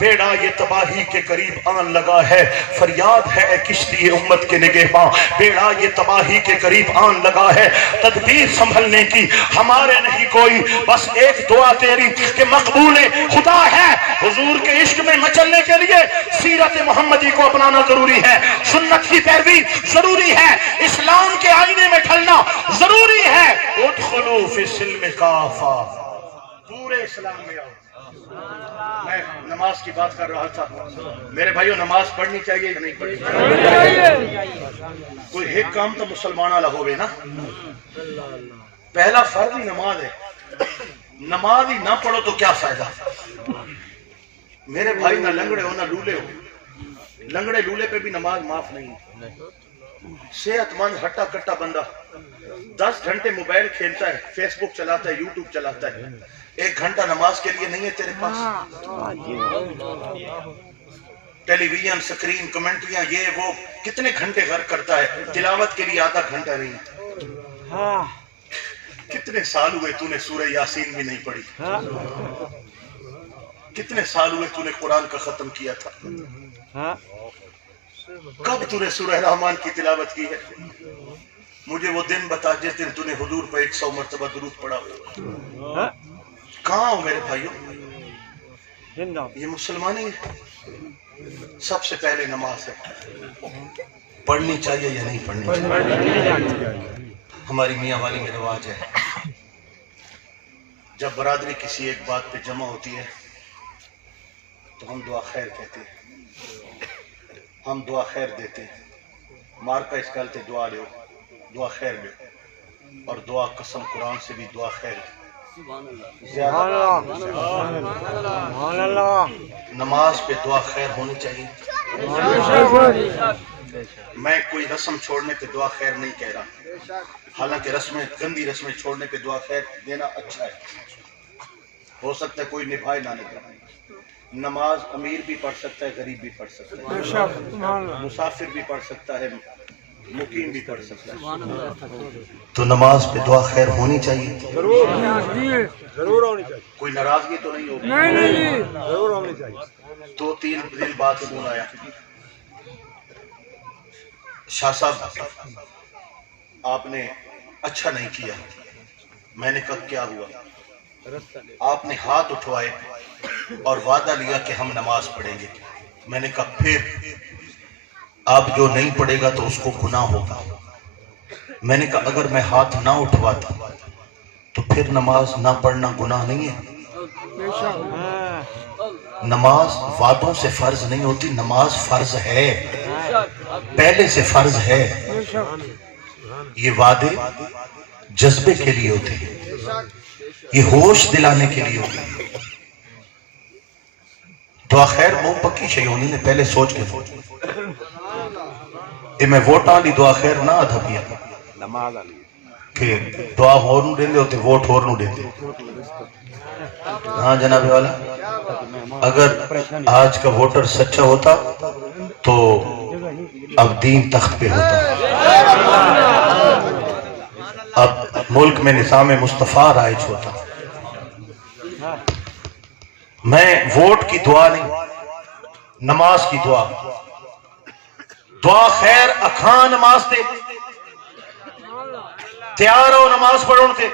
بیڑا یہ تباہی کے قریب آن لگا ہے، فریاد ہے اے کشتی امت کے نگہباں، بیڑا یہ تباہی کے قریب آن لگا ہے، تدبیر سنبھلنے کی ہمارے نہیں کوئی، بس ایک دعا تیری کہ مقبول خدا ہے۔ حضور کے عشق میں مچلنے کے لیے سیرت محمدی کو اپنانا ضروری ہے، سنت کی پیروی ضروری ہے، اسلام کے آئینے میں ڈھلنا ضروری ہے۔ ادخلوا فی السلم کافہ، پورے اسلام میں آؤ۔ میں نماز کی بات کر رہا تھا، میرے بھائیوں نماز پڑھنی چاہیے یا نہیں پڑھنی چاہیے؟ کوئی ایک کام تو مسلمان والا ہوئے نا، پہلا فرض ہی نماز ہے، نماز ہی نہ پڑھو تو کیا فائدہ؟ میرے بھائی نہ لنگڑے ہو نہ لولے ہو، لنگڑے لولے پہ بھی نماز معاف نہیں۔ صحت مند ہٹا کٹا بندہ 10 گھنٹے موبائل کھیلتا ہے، فیس بک چلاتا ہے، یوٹیوب چلاتا ہے، 1 گھنٹہ نماز کے لیے نہیں ہے تیرے پاس؟ ٹیلی ویژن سکرین کمنٹریاں یہ وہ کتنے گھنٹے غرق کرتا ہے، تلاوت کے لیے آدھا گھنٹہ نہیں ہے۔ کتنے سال ہوئے تو نے سورہ یاسین بھی نہیں پڑھی؟ کتنے سال ہوئے تو نے قرآن کا ختم کیا تھا؟ کب تو نے سورہ رحمان کی تلاوت کی ہے؟ مجھے وہ دن بتا جس دن تو نے حضور پہ 100 مرتبہ درود پڑھا۔ کہاں ہو میرے بھائیوں؟ یہ مسلمانی ہے، سب سے پہلے نماز ہے، پڑھنی چاہیے یا نہیں پڑھنی چاہیے؟ ہماری میاں والی میں رواج ہے، جب برادری کسی ایک بات پہ جمع ہوتی ہے تو ہم دعا خیر کہتے ہیں، ہم دعا خیر دیتے ہیں، مار کا اس گلتے دعا لیو، دعا خیر لیو، اور دعا قسم قرآن سے بھی دعا خیر ہے۔ نماز پہ دعا خیر ہونی چاہیے۔ میں کوئی رسم چھوڑنے پہ دعا خیر نہیں کہہ رہا، حالانکہ گندی رسمیں چھوڑنے پہ دعا خیر دینا اچھا ہے، ہو سکتا ہے کوئی نبھائے نہ نبھائے۔ نماز امیر بھی پڑھ سکتا ہے، غریب بھی پڑھ سکتا ہے، مسافر بھی پڑھ سکتا ہے، مقیم بھی پڑھ سکتا ہے۔ تو نماز پہ دعا خیر ہونی چاہیے، ضرور ہونی چاہیے، کوئی ناراضگی تو نہیں ہوگی؟ نہیں، ضرور ہونی چاہیے۔ 2-3 دن بعد فون آیا، شاہ صاحب آپ نے اچھا نہیں کیا۔ میں نے کہا کیا ہوا؟ آپ نے ہاتھ اٹھوائے اور وعدہ لیا کہ ہم نماز پڑھیں گے۔ میں نے کہا پھر اب جو نہیں پڑھے گا تو اس کو گناہ ہوگا۔ میں نے کہا اگر میں ہاتھ نہ اٹھواتا تو پھر نماز نہ پڑھنا گناہ نہیں ہے؟ نماز وعدوں سے فرض نہیں ہوتی، نماز فرض ہے، پہلے سے فرض ہے۔ یہ وعدے جذبے کے لیے ہوتے ہیں، یہ ہوش دلانے کے لیے ہوتے ہیں۔ دعا خیر وہ پکی شئی ہونی نے پہلے سوچ کے میں ووٹاں دی دعا خیر نہ آدھا پیا کہ دعا ہور نو دیندے ہوتے ووٹ ہور نو دیندے۔ ہاں جناب والا، اگر آج کا ووٹر سچا ہوتا تو اب دین تخت پہ ہوتا، اب ملک میں نظام مصطفیٰ رائج ہوتا۔ میں ووٹ کی دعا نہیں، نماز کی دعا، دعا خیر اکھاں نماز تے تیار ہو نماز پڑھن تے۔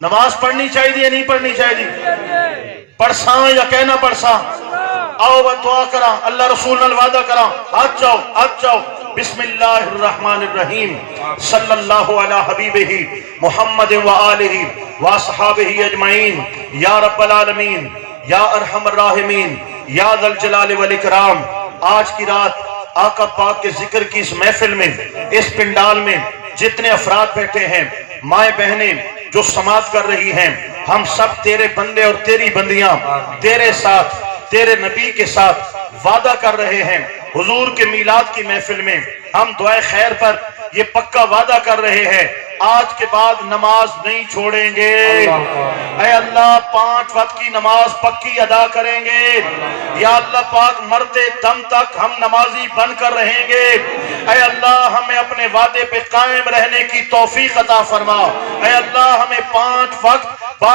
نماز پڑھنی چاہیے یا نہیں پڑھنی چاہیے؟ پڑھساں یا کہنا پڑھساں؟ آؤ وہ دعا کرا، اللہ رسول نے وعدہ کرا، آج جاؤ آج جاؤ۔ بسم اللہ الرحمن الرحیم، صلی اللہ علی حبیبہ محمد وآلہ واصحابہ اجمعین، یا رب العالمین، یا ارحم الراحمین، یا ذا الجلال والاکرام۔ آج کی رات آقا پاک کے ذکر کی اس محفل میں، اس پنڈال میں جتنے افراد بیٹھے ہیں، مائیں بہنیں جو سماعت کر رہی ہیں، ہم سب تیرے بندے اور تیری بندیاں تیرے ساتھ، تیرے نبی کے ساتھ وعدہ کر رہے ہیں۔ حضور کے میلاد کی محفل میں ہم دعائے خیر پر یہ پکا وعدہ کر رہے ہیں، آج کے بعد نماز نہیں چھوڑیں گے۔ اے اللہ 5 وقت کی نماز پکی ادا کریں گے۔ یا اللہ پاک مرتے دم تک ہم نمازی بن کر رہیں گے۔ اے اللہ ہمیں اپنے وعدے پہ قائم رہنے کی توفیق عطا فرما۔ اے اللہ ہمیں 5 وقت با